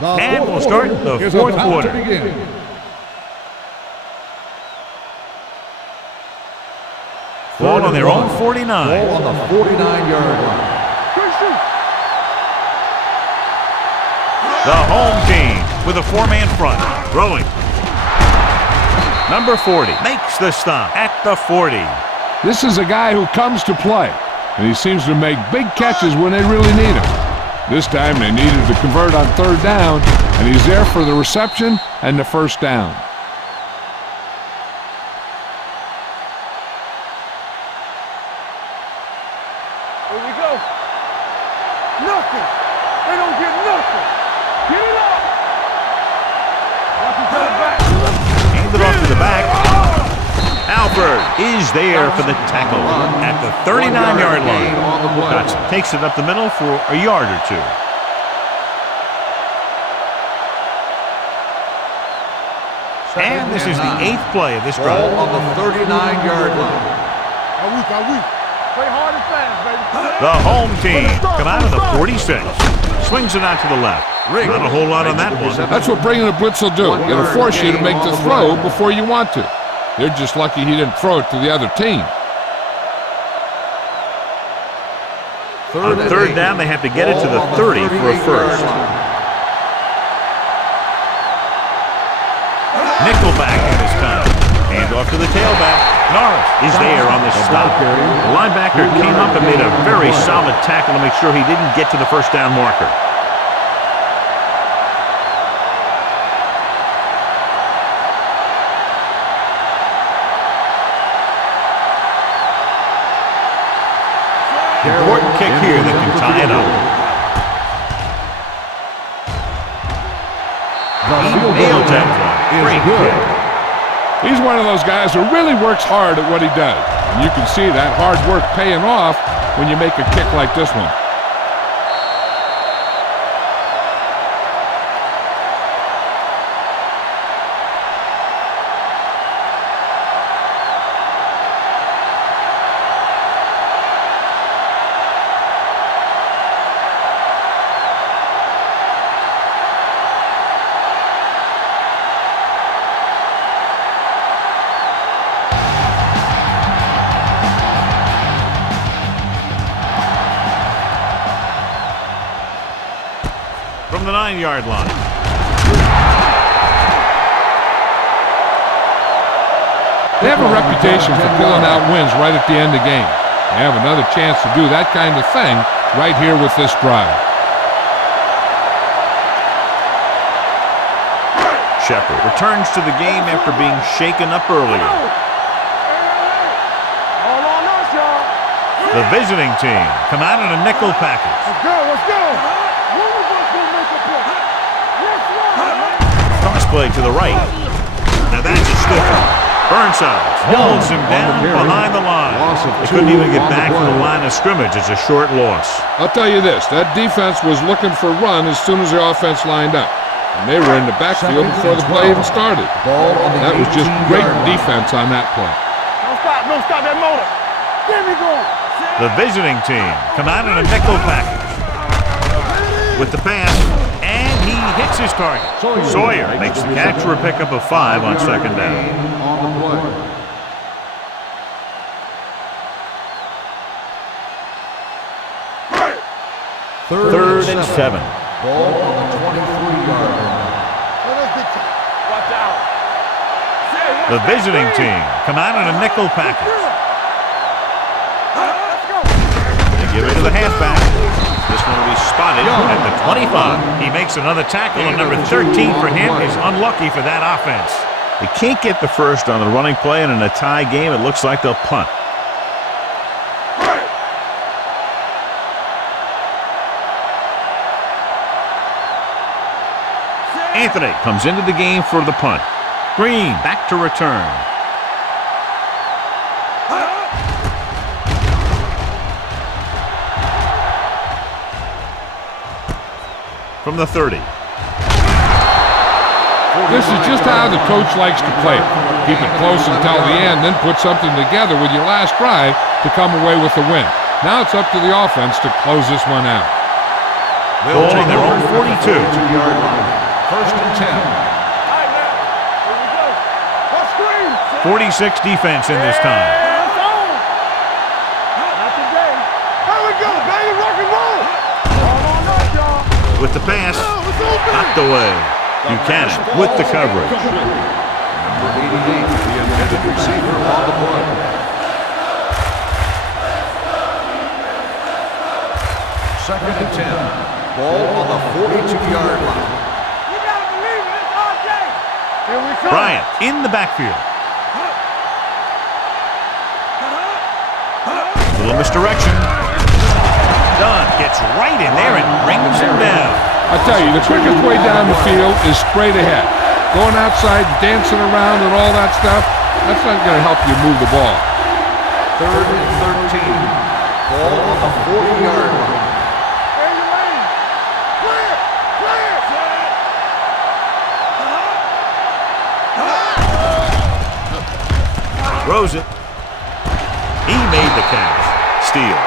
And we'll start the fourth quarter. Ball on their own 49. Ball on the 49-yard line. The home team with a 4-man front. Throwing. Number 40 makes the stop at the 40. This is a guy who comes to play, and he seems to make big catches when they really need him. This time they needed to convert on third down, and he's there for the reception and the first down. Here we go. Nothing. They don't get nothing. Get it up. Watch him come back. Hand it off to the back. Alford is there for the tackle at the 39-yard line. Dotson takes it up the middle for a yard or 2. And this is the 8th play of this drive. Ball on the 39-yard line. Play hard and fast, baby. The home team come out of the 46. Swings it out to the left. Not a whole lot on that one. That's what bringing a blitz will do. It'll force you to make the throw before you want to. They're just lucky he didn't throw it to the other team. On third down, they have to get it to the 30 for a first. Nickelback in this time. Hand off to the tailback. Norris is there on the stop. The linebacker came up and made a very solid tackle to make sure he didn't get to the first down marker. Important kick here that can tie it up. He nailed that one. Great kick. He's one of those guys who really works hard at what he does. And you can see that hard work paying off when you make a kick like this one. From the 9-yard line. They have a reputation for pulling out wins right at the end of games. They have another chance to do that kind of thing right here with this drive. Shepard returns to the game after being shaken up earlier. All on us, y'all. The visiting team come out in a nickel package. Let's go, let's go. One of us will make a play. Let's run. Cross play to the right. Now that's a stiffer. Burnside holds him down behind the line. They couldn't even get back to the line of scrimmage. It's a short loss. I'll tell you this, that defense was looking for run as soon as the offense lined up. And they were in the backfield before the play even started. That was just great defense on that play. Don't stop that motor. Get me going. The visiting team come out in a nickel package. With the pass, and he hits his target. Sawyer makes the catch for a pickup of 5 on second down. On the play. Third and 7. Ball on the 23-yard line. Watch out. The visiting team come out in a nickel package. They give it to the halfback. This one will be spotted at the 25. He makes another tackle, and number 13 for him is unlucky for that offense. They can't get the first on the running play, and in a tie game, it looks like they'll punt. Anthony comes into the game for the punt. Green back to return. From the 30. This is just how the coach likes to play it. Keep it close until the end, then put something together with your last drive to come away with the win. Now it's up to the offense to close this one out. They'll take their own 42. 2-yard line. First and 10. All right, now. Here we go. Let's screen. 46 defense in this time. Let's on. Not today. Here we go, baby. Rock and roll. All on us, y'all. With the pass, knocked away. Buchanan with the coverage. Number 88, the intended receiver on the play. Second and 10. Ball on the 42-yard line. You gotta believe it. It's our day. Here we come. Bryant in the backfield. Little misdirection. Dunn gets right in there and brings him down. I tell you, the quickest way down the field is straight ahead. Going outside, dancing around and all that stuff, that's not going to help you move the ball. Third and 13. Ball on the 40-yard line. Stay in your lane. Clear. Clear. Throws it. He made the catch. Steele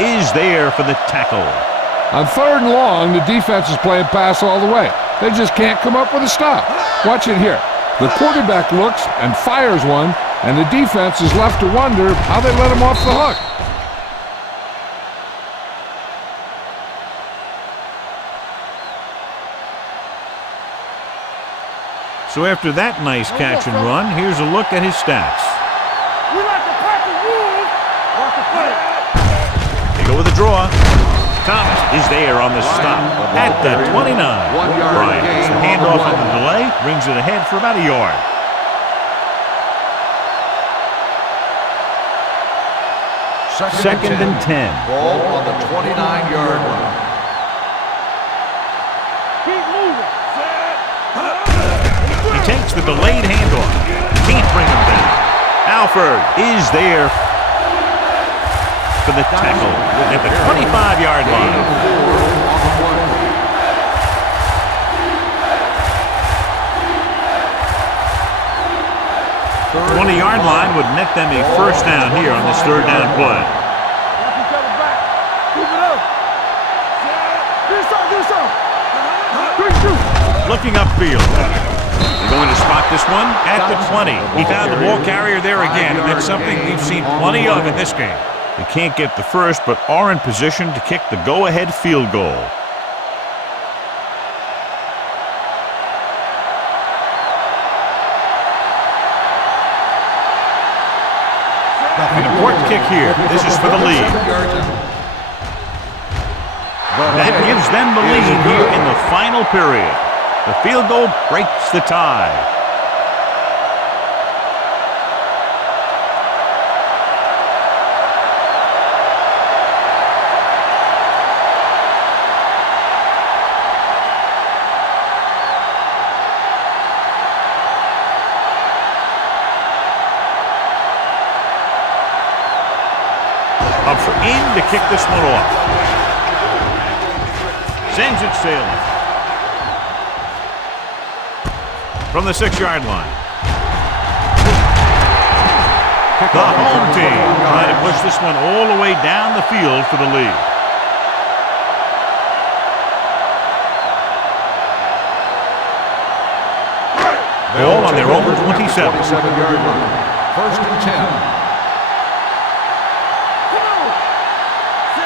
is there for the tackle. On third and long, the defense is playing pass all the way. They just can't come up with a stop. Watch it here. The quarterback looks and fires one, and the defense is left to wonder how they let him off the hook. So after that nice catch and run, here's a look at his stats. We like to practice rules. Watch the play. They go with a draw. Thomas is there on the stop at the 29. Bryant gets the handoff on the delay, brings it ahead for about a yard. Second and 10. Ball on the 29-yard line. Keep moving. He takes the delayed handoff. Can't bring him down. Alford is there for the tackle at the 25-yard line. 20-yard line would net them a first down here on this third down play. Watch each other back. Keep it up. Get some. Looking upfield. They're going to spot this one at the 20. He found the ball carrier there again, and that's something we've seen plenty of in this game. They can't get the first, but are in position to kick the go-ahead field goal. An important kick here. This is for the lead. That gives them the lead here in the final period. The field goal breaks the tie. Up for in to kick this one off. Sends it sailing. From the 6-yard line. The home team trying to push this one all the way down the field for the lead. Ball on their own 27. 27-yard line. First and 10.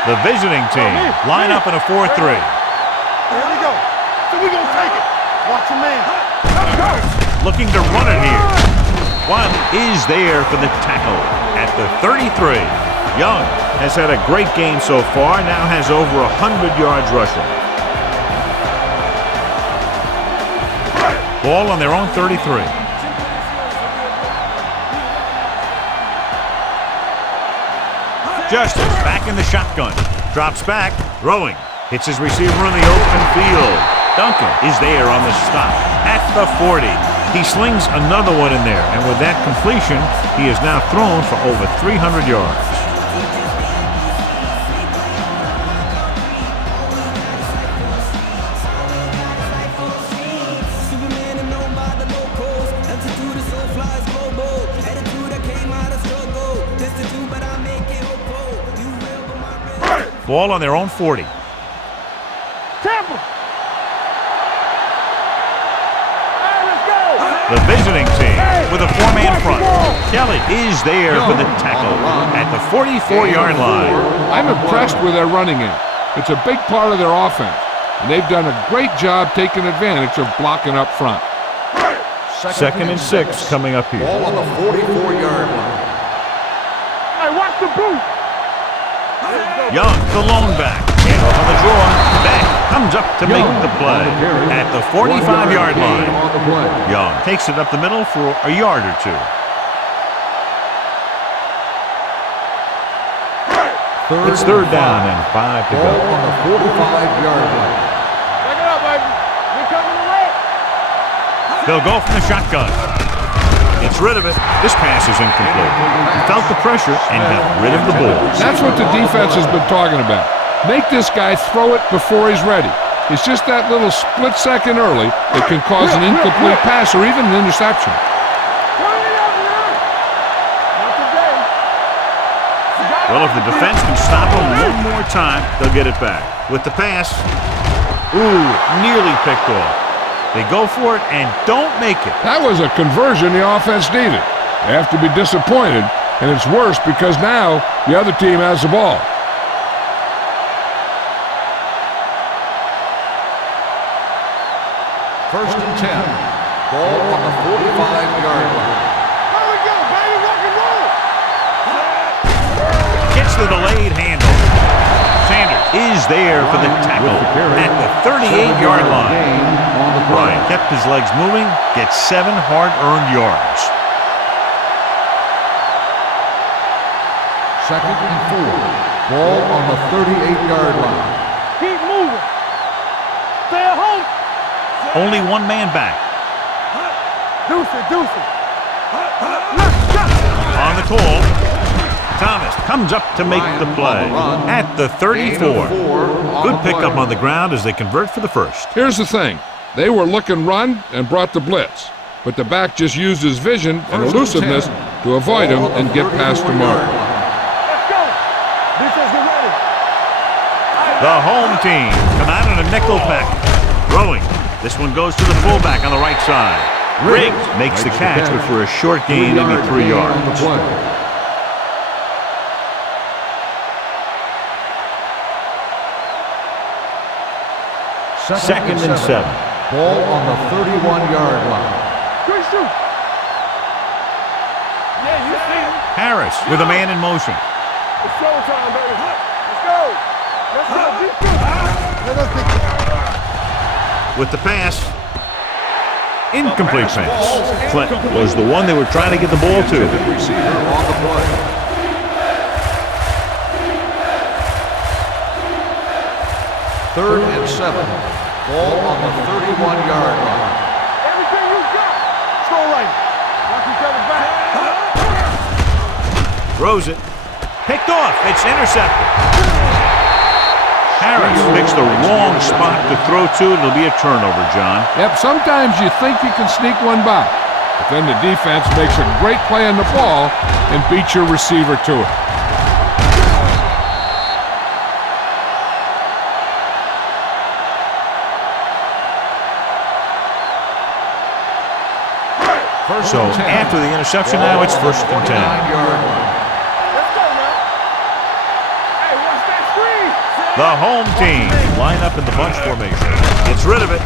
The visiting team line up in a 4-3. Here we go. So we gonna take it. Watch your man. Looking to run it here. One is there for the tackle at the 33. Young has had a great game so far, now has over 100 yards rushing. Ball on their own 33. Justice back in the shotgun. Drops back, throwing. Hits his receiver in the open field. Duncan is there on the stop at the 40. He slings another one in there, and with that completion, he has now thrown for over 300 yards. Ball on their own 40. Tampa. The visiting team with a 4-man front. Kelly is there for the tackle at the 44-yard line. I'm impressed with their running game. It's a big part of their offense, and they've done a great job taking advantage of blocking up front. Second and 6 coming up here. Ball on the 44-yard line. Hey, watch the boot. Young, the lone back. Handoff on the draw. Back comes up to make the play at the 45-yard line. Young takes it up the middle for a yard or two. It's third down and 5 to go. Ball on the 45-yard line. Check it out, baby. We coming to win. They'll go from the shotgun. Gets rid of it. This pass is incomplete. He felt the pressure and got rid of the ball. That's what the defense has been talking about. Make this guy throw it before he's ready. It's just that little split second early that can cause an incomplete pass or even an interception. Well, if the defense can stop him one more time, they'll get it back. With the pass, nearly picked off. They go for it and don't make it. That was a conversion the offense needed. They have to be disappointed, and it's worse because now the other team has the ball. First and 10. Ball on the 45-yard line. There we go, baby. Rock and roll. Gets the delayed handle. Sanders is there for the tackle at the 38-yard line. Bryant kept his legs moving, gets 7 hard-earned yards. Second and 4. Ball on the 38-yard line. Keep moving. Stay at home. Only one man back. Deuce it. On the call, Thomas comes up to make the play at the 34. Good pickup on the ground as they convert for the first. Here's the thing. They were looking run and brought the blitz, but the back just used his vision and elusiveness to avoid him and get past the mark. Let's go. Defense, get ready. The home team come out in a nickel pack. Throwing. This one goes to the fullback on the right side. Riggs makes the catch, but for a short gain, maybe 3 yards. Second and 7. Ball on the 31-yard line. Good shoot. Yeah, you see him. Harris with a man in motion. It's showtime, baby. Let's go. With the pass. Incomplete pass. Clinton was the one they were trying to get the ball to. Receiver on the play. Third and 7. Ball on the 31-yard line. Everything you got. Let's go right. Watch each other back. Throws it. Picked off. It's intercepted. Harris picks the wrong spot to throw to, and it'll be a turnover, John. Yep, sometimes you think you can sneak one by, but then the defense makes a great play on the ball and beats your receiver to it. So after the interception, now it's first and 10. Let's go, man. Hey, watch that screen. The home team line up in the bunch formation. Gets rid of it.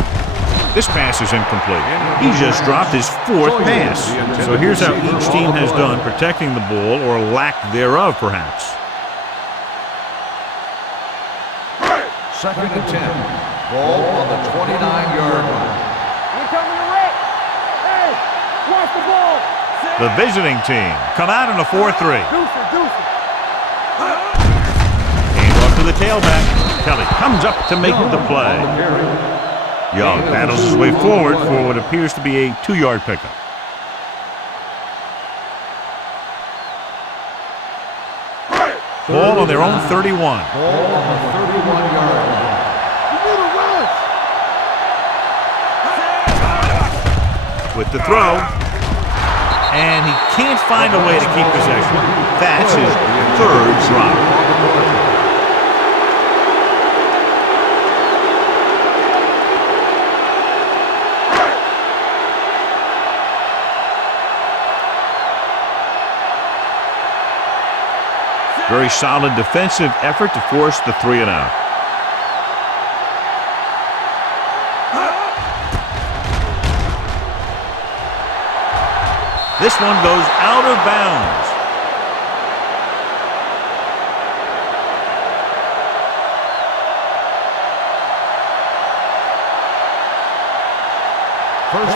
This pass is incomplete. He just dropped his 4th pass. So here's how each team has done protecting the ball, or lack thereof, perhaps. Second and 10. Ball on the 29-yard line. We're coming to wreck. Hey, watch the ball. The visiting team come out in a 4-3. Deuce it. Handoff to the tailback. Kelly comes up to make the play. Young battles his way forward for what appears to be a 2-yard pickup. Ball on their own 31. Ball on the 31-yard line. You need a rush. With the throw. And he can't find a way to keep possession. That's his 3rd drop. Very solid defensive effort to force the 3 and out. This one goes out of bounds.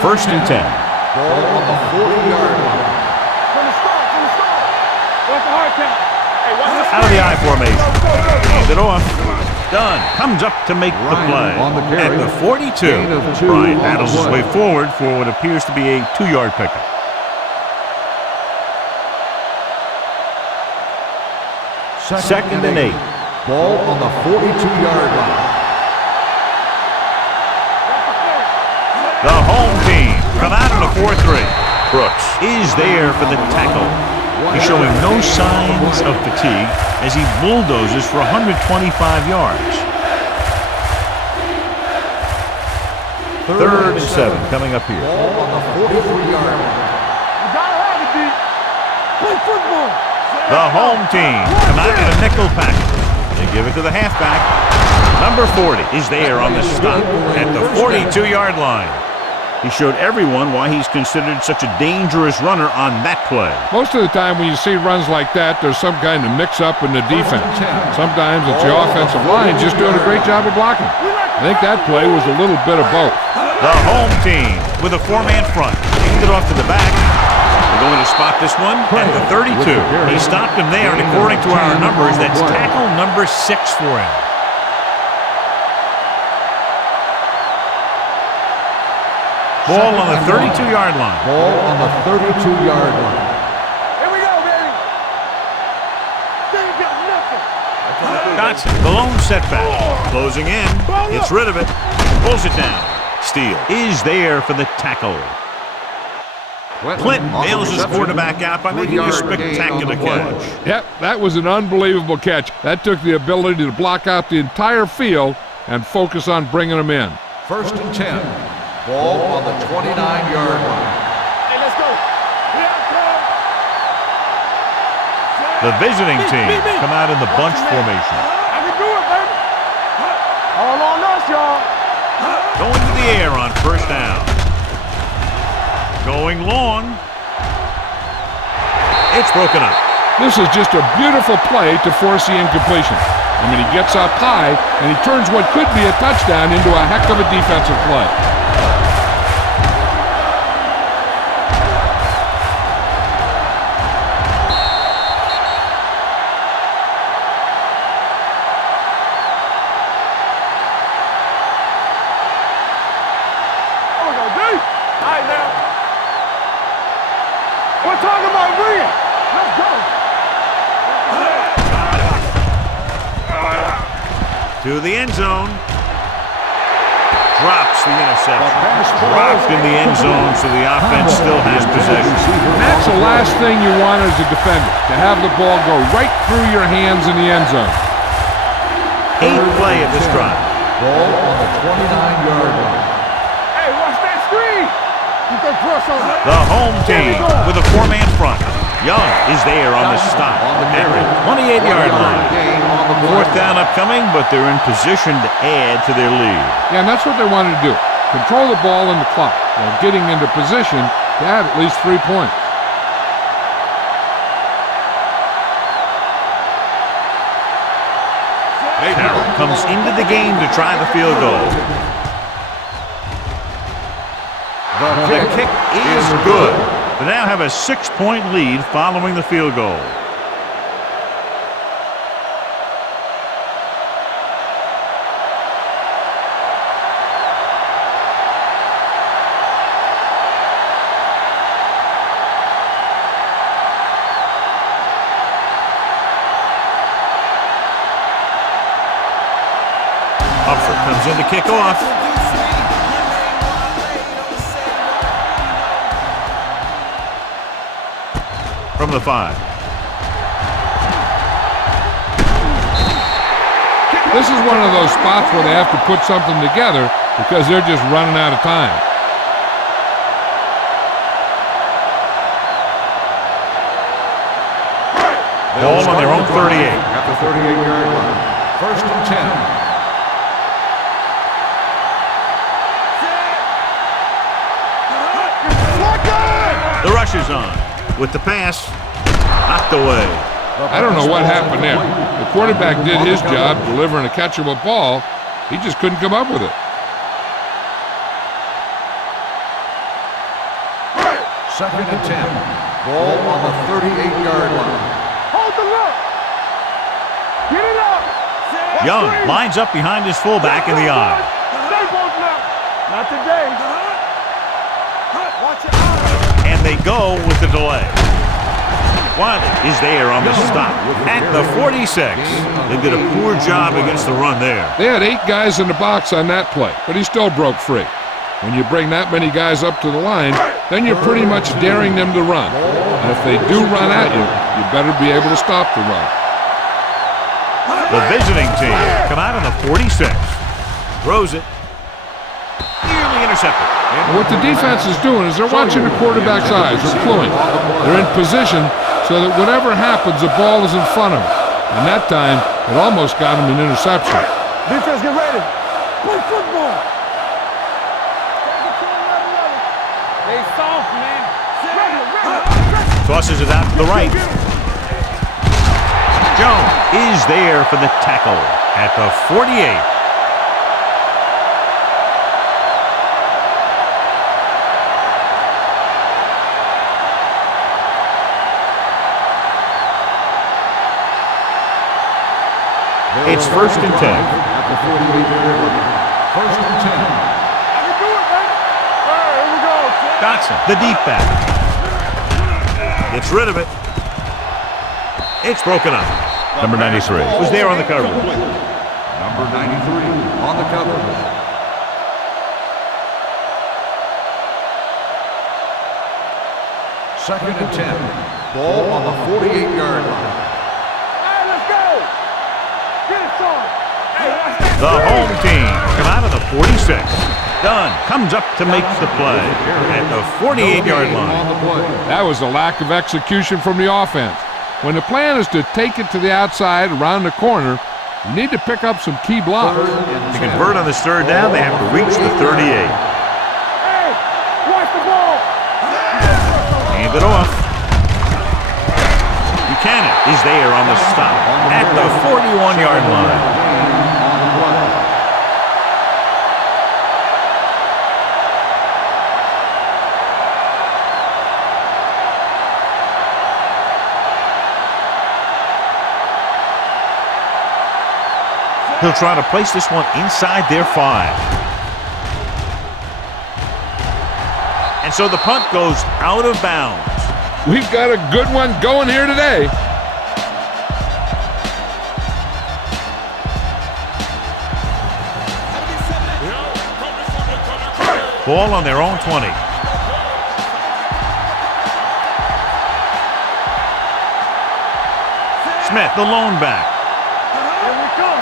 First and 10. Ball on the 40-yard line. From the start. What's the hard count? Hey, watch the Out of the I formation. Hands it off. Dunn comes up to make the play. At the 42, Bryant battles his way forward for what appears to be a 2-yard pickup. Second and 8. Ball on the 42-yard line. The home team come out in a 4-3. Brooks is there for the tackle. He's showing no signs of fatigue as he bulldozes for 125 yards. Third and 7 coming up here. Ball on the 43-yard line. You gotta have it, D. Play football. The home team come out in a nickel package. They give it to the halfback. Number 40 is there on the stop at the 42-yard line. He showed everyone why he's considered such a dangerous runner on that play. Most of the time when you see runs like that, there's some kind of mix-up in the defense. Sometimes it's the offensive line just doing a great job of blocking. I think that play was a little bit of both. The home team with a 4-man front. Kicked it off to the back. They're Going to spot this one at the 32. He stopped him there, and according to our numbers, that's tackle number 6 for him. Ball on the 32-yard line. Ball on the 32-yard line. Here we go, baby. They ain't got nothing. Dotson, the lone setback. Closing in. Gets rid of it. Pulls it down. Steele is there for the tackle. Clinton nails his quarterback out by making a spectacular catch. Yep, that was an unbelievable catch. That took the ability to block out the entire field and focus on bringing them in. 1st and 10. Ball on the 29-yard line. Hey, let's go. The visiting team come out in the bunch formation. I can do it, baby. All on us, y'all. Going to the air on 1st down. Going long. It's broken up. This is just a beautiful play to force the incompletion. I mean, he gets up high, and he turns what could be a touchdown into a heck of a defensive play. We're talking about ringing. Let's go. To the end zone. Drops the interception. Dropped in the end zone, so the offense still has possession. And that's the last thing you want as a defender, to have the ball go right through your hands in the end zone. 8th play of this drive. Ball on the 29-yard line. Hey, watch that screen. You can press on that. The home team with a 4-man front. Young is there on the stop at the 28-yard line. 4th down upcoming, but they're in position to add to their lead. Yeah, and that's what they wanted to do. Control the ball and the clock while getting into position to add at least 3 points. Carroll comes into the game to try the field goal. The kick is good. They now have a 6-point lead following the field goal. Upford comes in to kick off. From the 5. This is one of those spots where they have to put something together because they're just running out of time. Ball on their own 38. At the 38-yard line. 1st and 10. The rush is on. With the pass, knocked away. I don't know what happened there. The quarterback did his job delivering a catchable ball. He just couldn't come up with it. 2nd and 10. Ball on the 38-yard line. Hold the look. Get it up. Young lines up behind his fullback in the eye. Stay both now. Not today. Watch it out. And they go with the delay. Wiley is there on the stop at the 46. They did a poor job against the run there. They had 8 guys in the box on that play, but he still broke free. When you bring that many guys up to the line, then you're pretty much daring them to run. And if they do run at you, you better be able to stop the run. The visiting team come out on the 46. Throws it. Nearly intercepted. And what the defense is doing is they're watching the quarterback's eyes. They're cluing. They're in position so that whatever happens, the ball is in front of them. And that time, it almost got him an interception. Defense, get ready. Play football. They soft, man. Tosses it out to the right. Jones is there for the tackle at the 48. It's 1st and 10. At the 48-yard line. 1st and 10. I can do it, man. All right, here we go. Dotson, the deep back. Gets rid of it. It's broken up. Number 93 was there on the coverage. Number 93 on the coverage. Second and 10. Ball on the 48-yard line. Hey, let's go. Get it, son. Hey, watch that. The home team come out of the 46. Dunn comes up to make the play at the 48-yard line. That was a lack of execution from the offense. When the plan is to take it to the outside around the corner, you need to pick up some key blocks. To convert on this 3rd down, they have to reach the 38. Hey, watch the ball. Hand it off. Buchanan is there on the stop at the 41-yard line. He'll try to place this one inside their 5. And so the punt goes out of bounds. We've got a good one going here today. Ball on their own 20. Smith, the lone back. Here we come.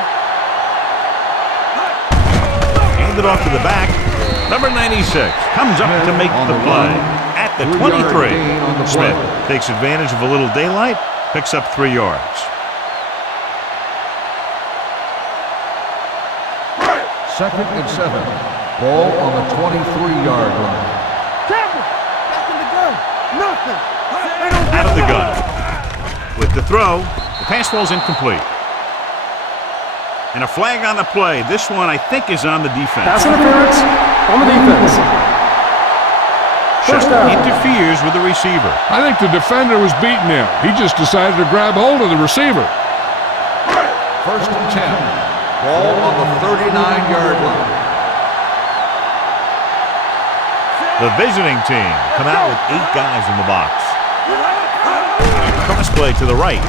Hand it off to the back. Number 96 comes up to make the play at the 23. Smith takes advantage of a little daylight, picks up 3 yards. Second and 7. Ball on the 23-yard line. Campbell, back in the gun. Nothing. Out of the gun. With the throw, the pass ball's incomplete. And a flag on the play. This one, I think, is on the defense. Pass interference on the defense. First down. Interferes with the receiver. I think the defender was beating him. He just decided to grab hold of the receiver. 1st and 10. Ball on the 39-yard line. The visiting team come out with 8 guys in the box. Cross play to the right.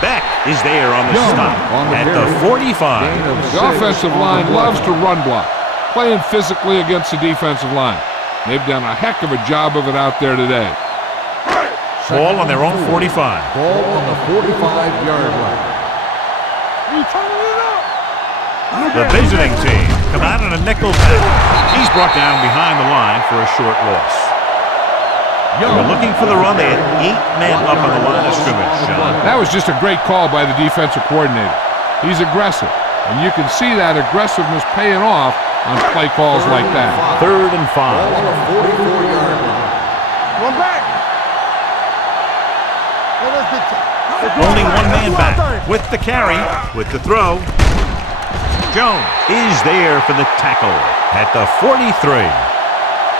Beck is there on the stop at the 45. The offensive line loves to run block, playing physically against the defensive line. They've done a heck of a job of it out there today. Ball on their own 45. Ball on the 45-yard line. You turning it up. The visiting team come out in a nickel package. He's brought down behind the line for a short loss. They were looking for the run. They had 8 men up on the line of scrimmage, Sean. That was just a great call by the defensive coordinator. He's aggressive, and you can see that aggressiveness paying off on play calls like that. 3rd and 5. Ball on the 44-yard line. One back. Well, let's get Only 1 man back with the carry, with the throw. Jones is there for the tackle at the 43.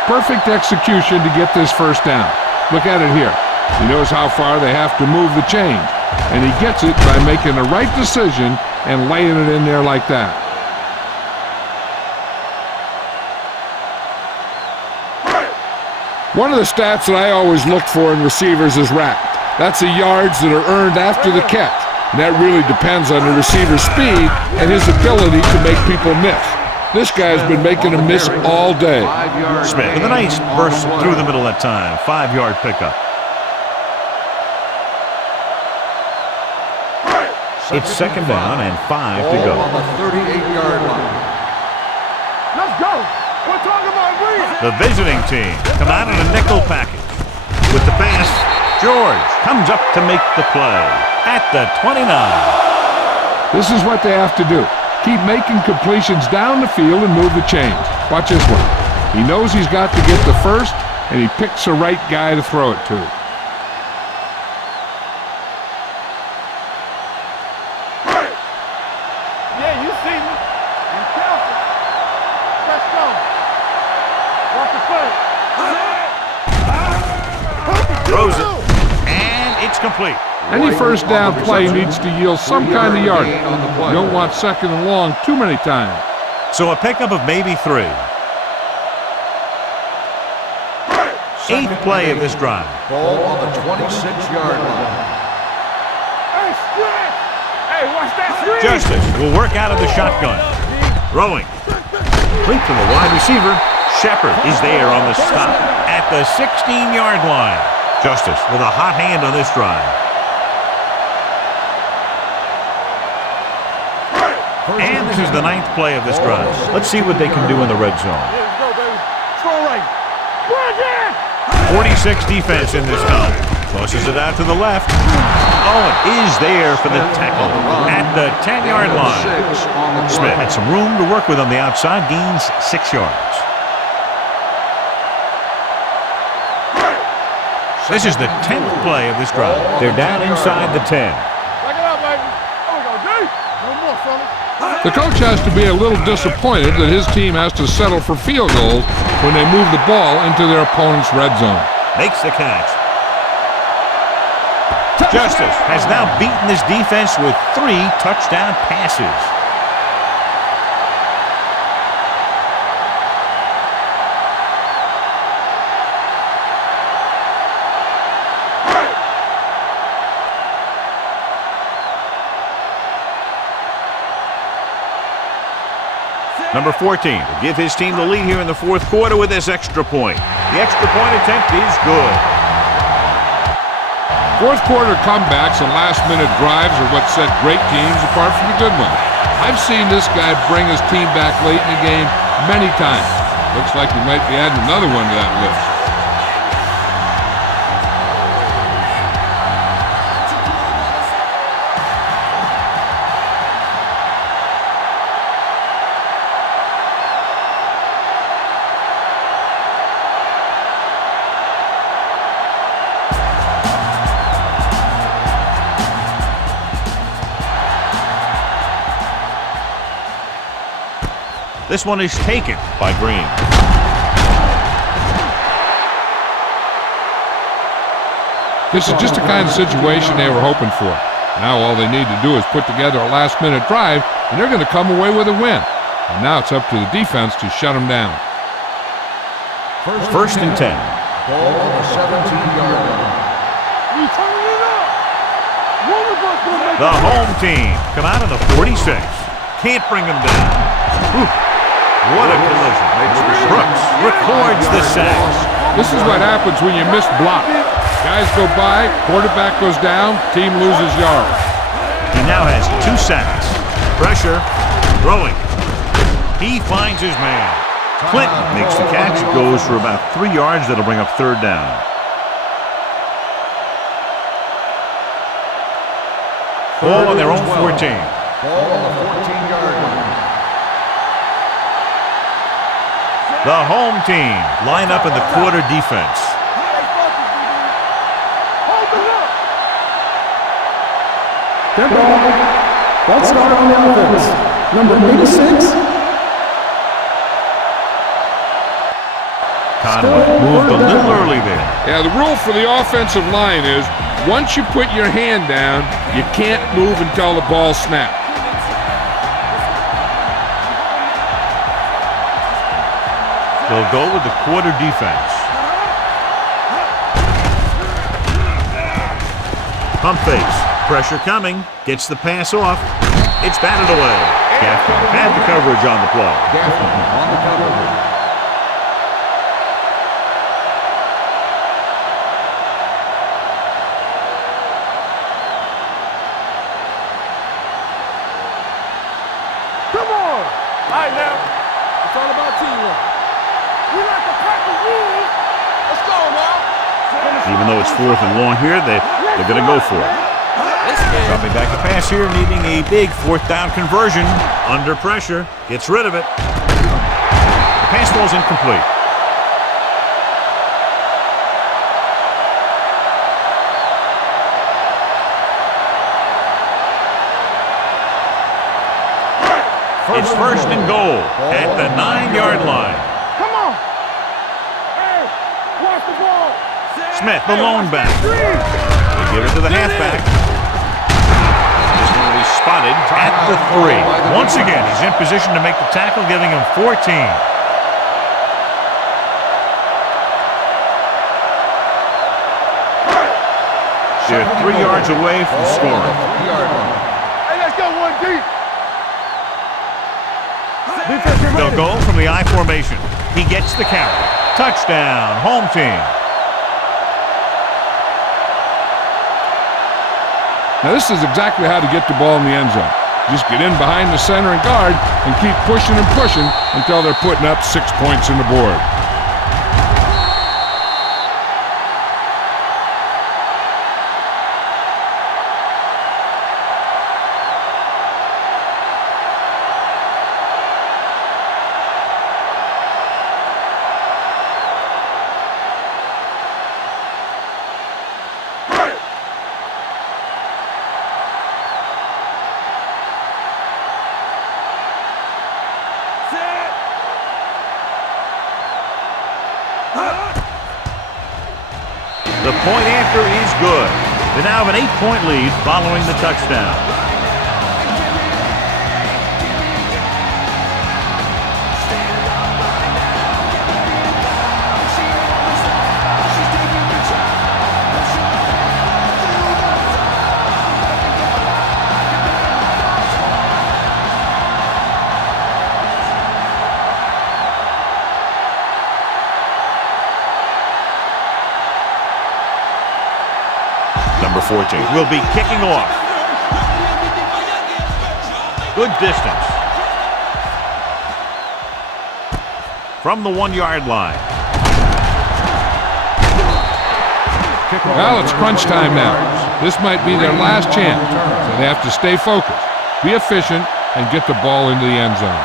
Perfect execution to get this first down. Look at it here. He knows how far they have to move the change, and he gets it by making the right decision and laying it in there like that. One of the stats that I always look for in receivers is RAP. That's the yards that are earned after the catch. And that really depends on the receiver's speed and his ability to make people miss. This guy's been making them miss all day. Smith with a nice burst through the middle that time. 5-yard pickup. It's 2nd down and 5 to go. Ball on the 38-yard line. Let's go. We're talking about Reed. The visiting team come out in a nickel package. With the pass, George comes up to make the play at the 29. This is what they have to do. Keep making completions down the field and move the chains. Watch this one. He knows he's got to get the first, and he picks the right guy to throw it to. Yeah, you see me. Be careful. Let's go. Watch the play. Throws it, and it's complete. Any first down play needs to yield some kind of yardage. You don't want second and long too many times. So a pickup of maybe 3. 8th play of this drive. Ball on the 26-yard line. Hey, stretch! Hey, watch that screen! Justice will work out of the shotgun. Throwing. Complete to the wide receiver. Shepard is there on the stop at the 16-yard line. Justice with a hot hand on this drive. And this is the 9th play of this drive. Let's see what they can do in the red zone. Let's go, baby. Strong right. Bridget! 46 defense in this time. Tosses it out to the left. Owen is there for the tackle at the 10-yard line. Smith had some room to work with on the outside, gains 6 yards. This is the 10th play of this drive. They're down inside the 10. Back it up, baby. There we go, D. No more, fellas. The coach has to be a little disappointed that his team has to settle for field goals when they move the ball into their opponent's red zone. Makes the catch. Justice has now beaten this defense with 3 touchdown passes. Number 14 will give his team the lead here in the 4th quarter with this extra point. The extra point attempt is good. 4th quarter comebacks and last-minute drives are what set great teams apart from the good ones. I've seen this guy bring his team back late in the game many times. Looks like he might be adding another one to that list. This one is taken by Green. This is just the kind of situation they were hoping for. Now all they need to do is put together a last-minute drive, and they're going to come away with a win. And now it's up to the defense to shut them down. First and 10. Ball on the 17-yard line. We turning it up. One of us gonna make The home team come out of the 46. Can't bring them down. Ooh, what a collision. Brooks records the sack. This is what happens when you miss block. Guys go by, quarterback goes down, team loses yards. He now has 2 sacks. Pressure, throwing. He finds his man. Clinton makes the catch. It goes for about 3 yards. That'll bring up 3rd down. Ball on their own 14. Ball on the 14-yard line. The home team line up in the quarter defense. Dead ball. Ball start on the offense. Number 86. Conway moved a little early there. Yeah, the rule for the offensive line is once you put your hand down, you can't move until the ball snaps. They'll go with the quarter defense. Pump fakes. Pressure coming. Gets the pass off. It's batted away. Gaffney had the coverage on the play. Gaffney on the coverage. Come on! All right, now. It's all about teamwork. We like to pack the rules. Let's go now. Even though it's 4th and long here, they're going to go for it. Dropping back a pass here, needing a big 4th down conversion. Under pressure, gets rid of it. The pass ball's incomplete. It's 1st and goal at the 9-yard line. Come on. Hey, watch the ball. Smith, the lone back. Give it to the halfback. This one will be spotted at the 3. Once again, he's in position to make the tackle, giving him 14. They're 3 yards away from scoring. Hey, let's go one deep. They'll go from the I formation. He gets the carry. Touchdown, home team. Now this is exactly how to get the ball in the end zone. Just get in behind the center and guard and keep pushing and pushing until they're putting up 6 points on the board. The point after is good. They now have an 8-point lead following the touchdown. Number 14 will be kicking off. Good distance. From the 1-yard line. Well, it's crunch time now. This might be their last chance, so they have to stay focused, be efficient, and get the ball into the end zone.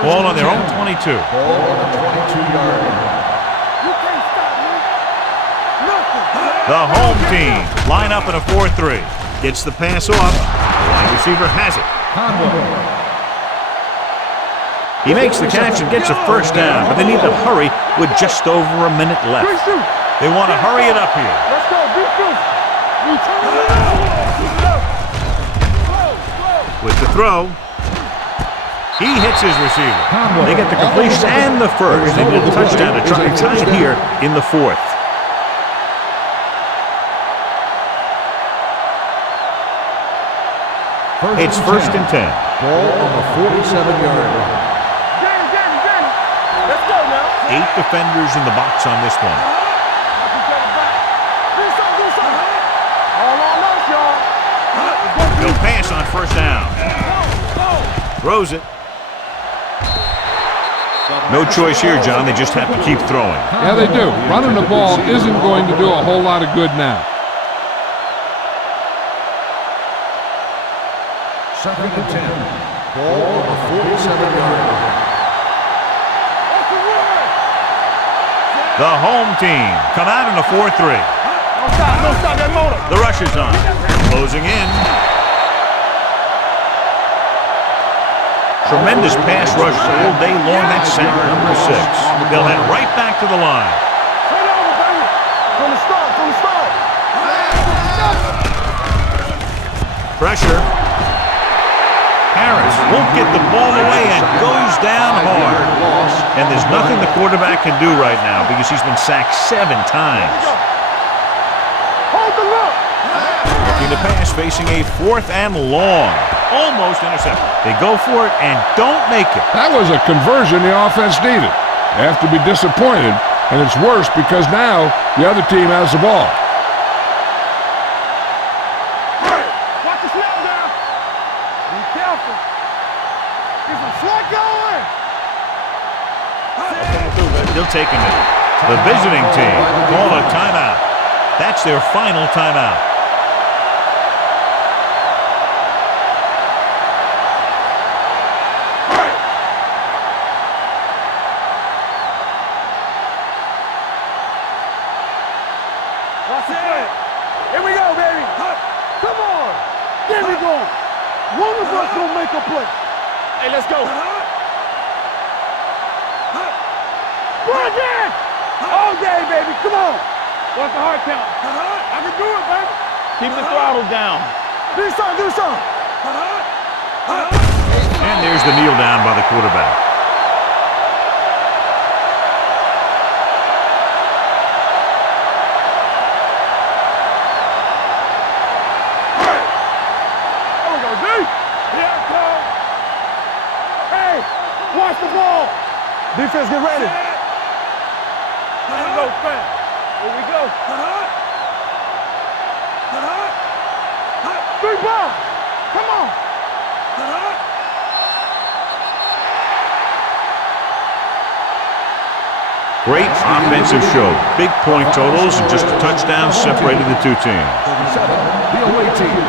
Ball on their own 22. Ball on the 22-yard line. The home team line up in a 4-3. Gets the pass off. The wide receiver has it. He makes the catch and gets a first down, but they need to hurry with just over a minute left. They want to hurry it up here. Let's go, With the throw, he hits his receiver. They get the completion and the first. They need a touchdown to try and tie it here in the 4th. It's 1st and 10. Ball on the 47-yard line. Let's go now. 8 defenders in the box on this one. All on us, y'all. He'll pass on first down. Throws it. No choice here, John. They just have to keep throwing. Yeah, they do. Running the ball isn't going to do a whole lot of good now. 2nd and 10. Ball on the 47-yard line. The home team come out in a 4-3. Don't stop that motor. The rush is on. Closing in. Tremendous pass rush all day long. That's sack number 6. They'll head right back to the line. Straight over, baby. From the start. Pressure. Harris won't get the ball away and goes down hard. And there's nothing the quarterback can do right now because he's been sacked 7 times. Hold the look. Looking to pass, facing a 4th and long. Almost intercepted. They go for it and don't make it. That was a conversion the offense needed. They have to be disappointed, and it's worse because now the other team has the ball. Watch the snap down. Be careful. Get some slack going. Still taking it. The visiting team call a timeout. That's their final timeout. Watch the play. Here we go, baby. Come on. There we go. One of us gonna make a play. Hey, let's go. Run again. All day, baby. Come on. What's the heart count? I can do it, baby. Keep the throttle down. Do something. And there's the kneel down by the quarterback. There we go, D. Here it comes. Hey, watch the ball. Defense, get ready. Here we go, fam. Here we go. Three ball. Come on. Great offensive show. Big point totals and just a touchdown separated the two teams. 37, the away team.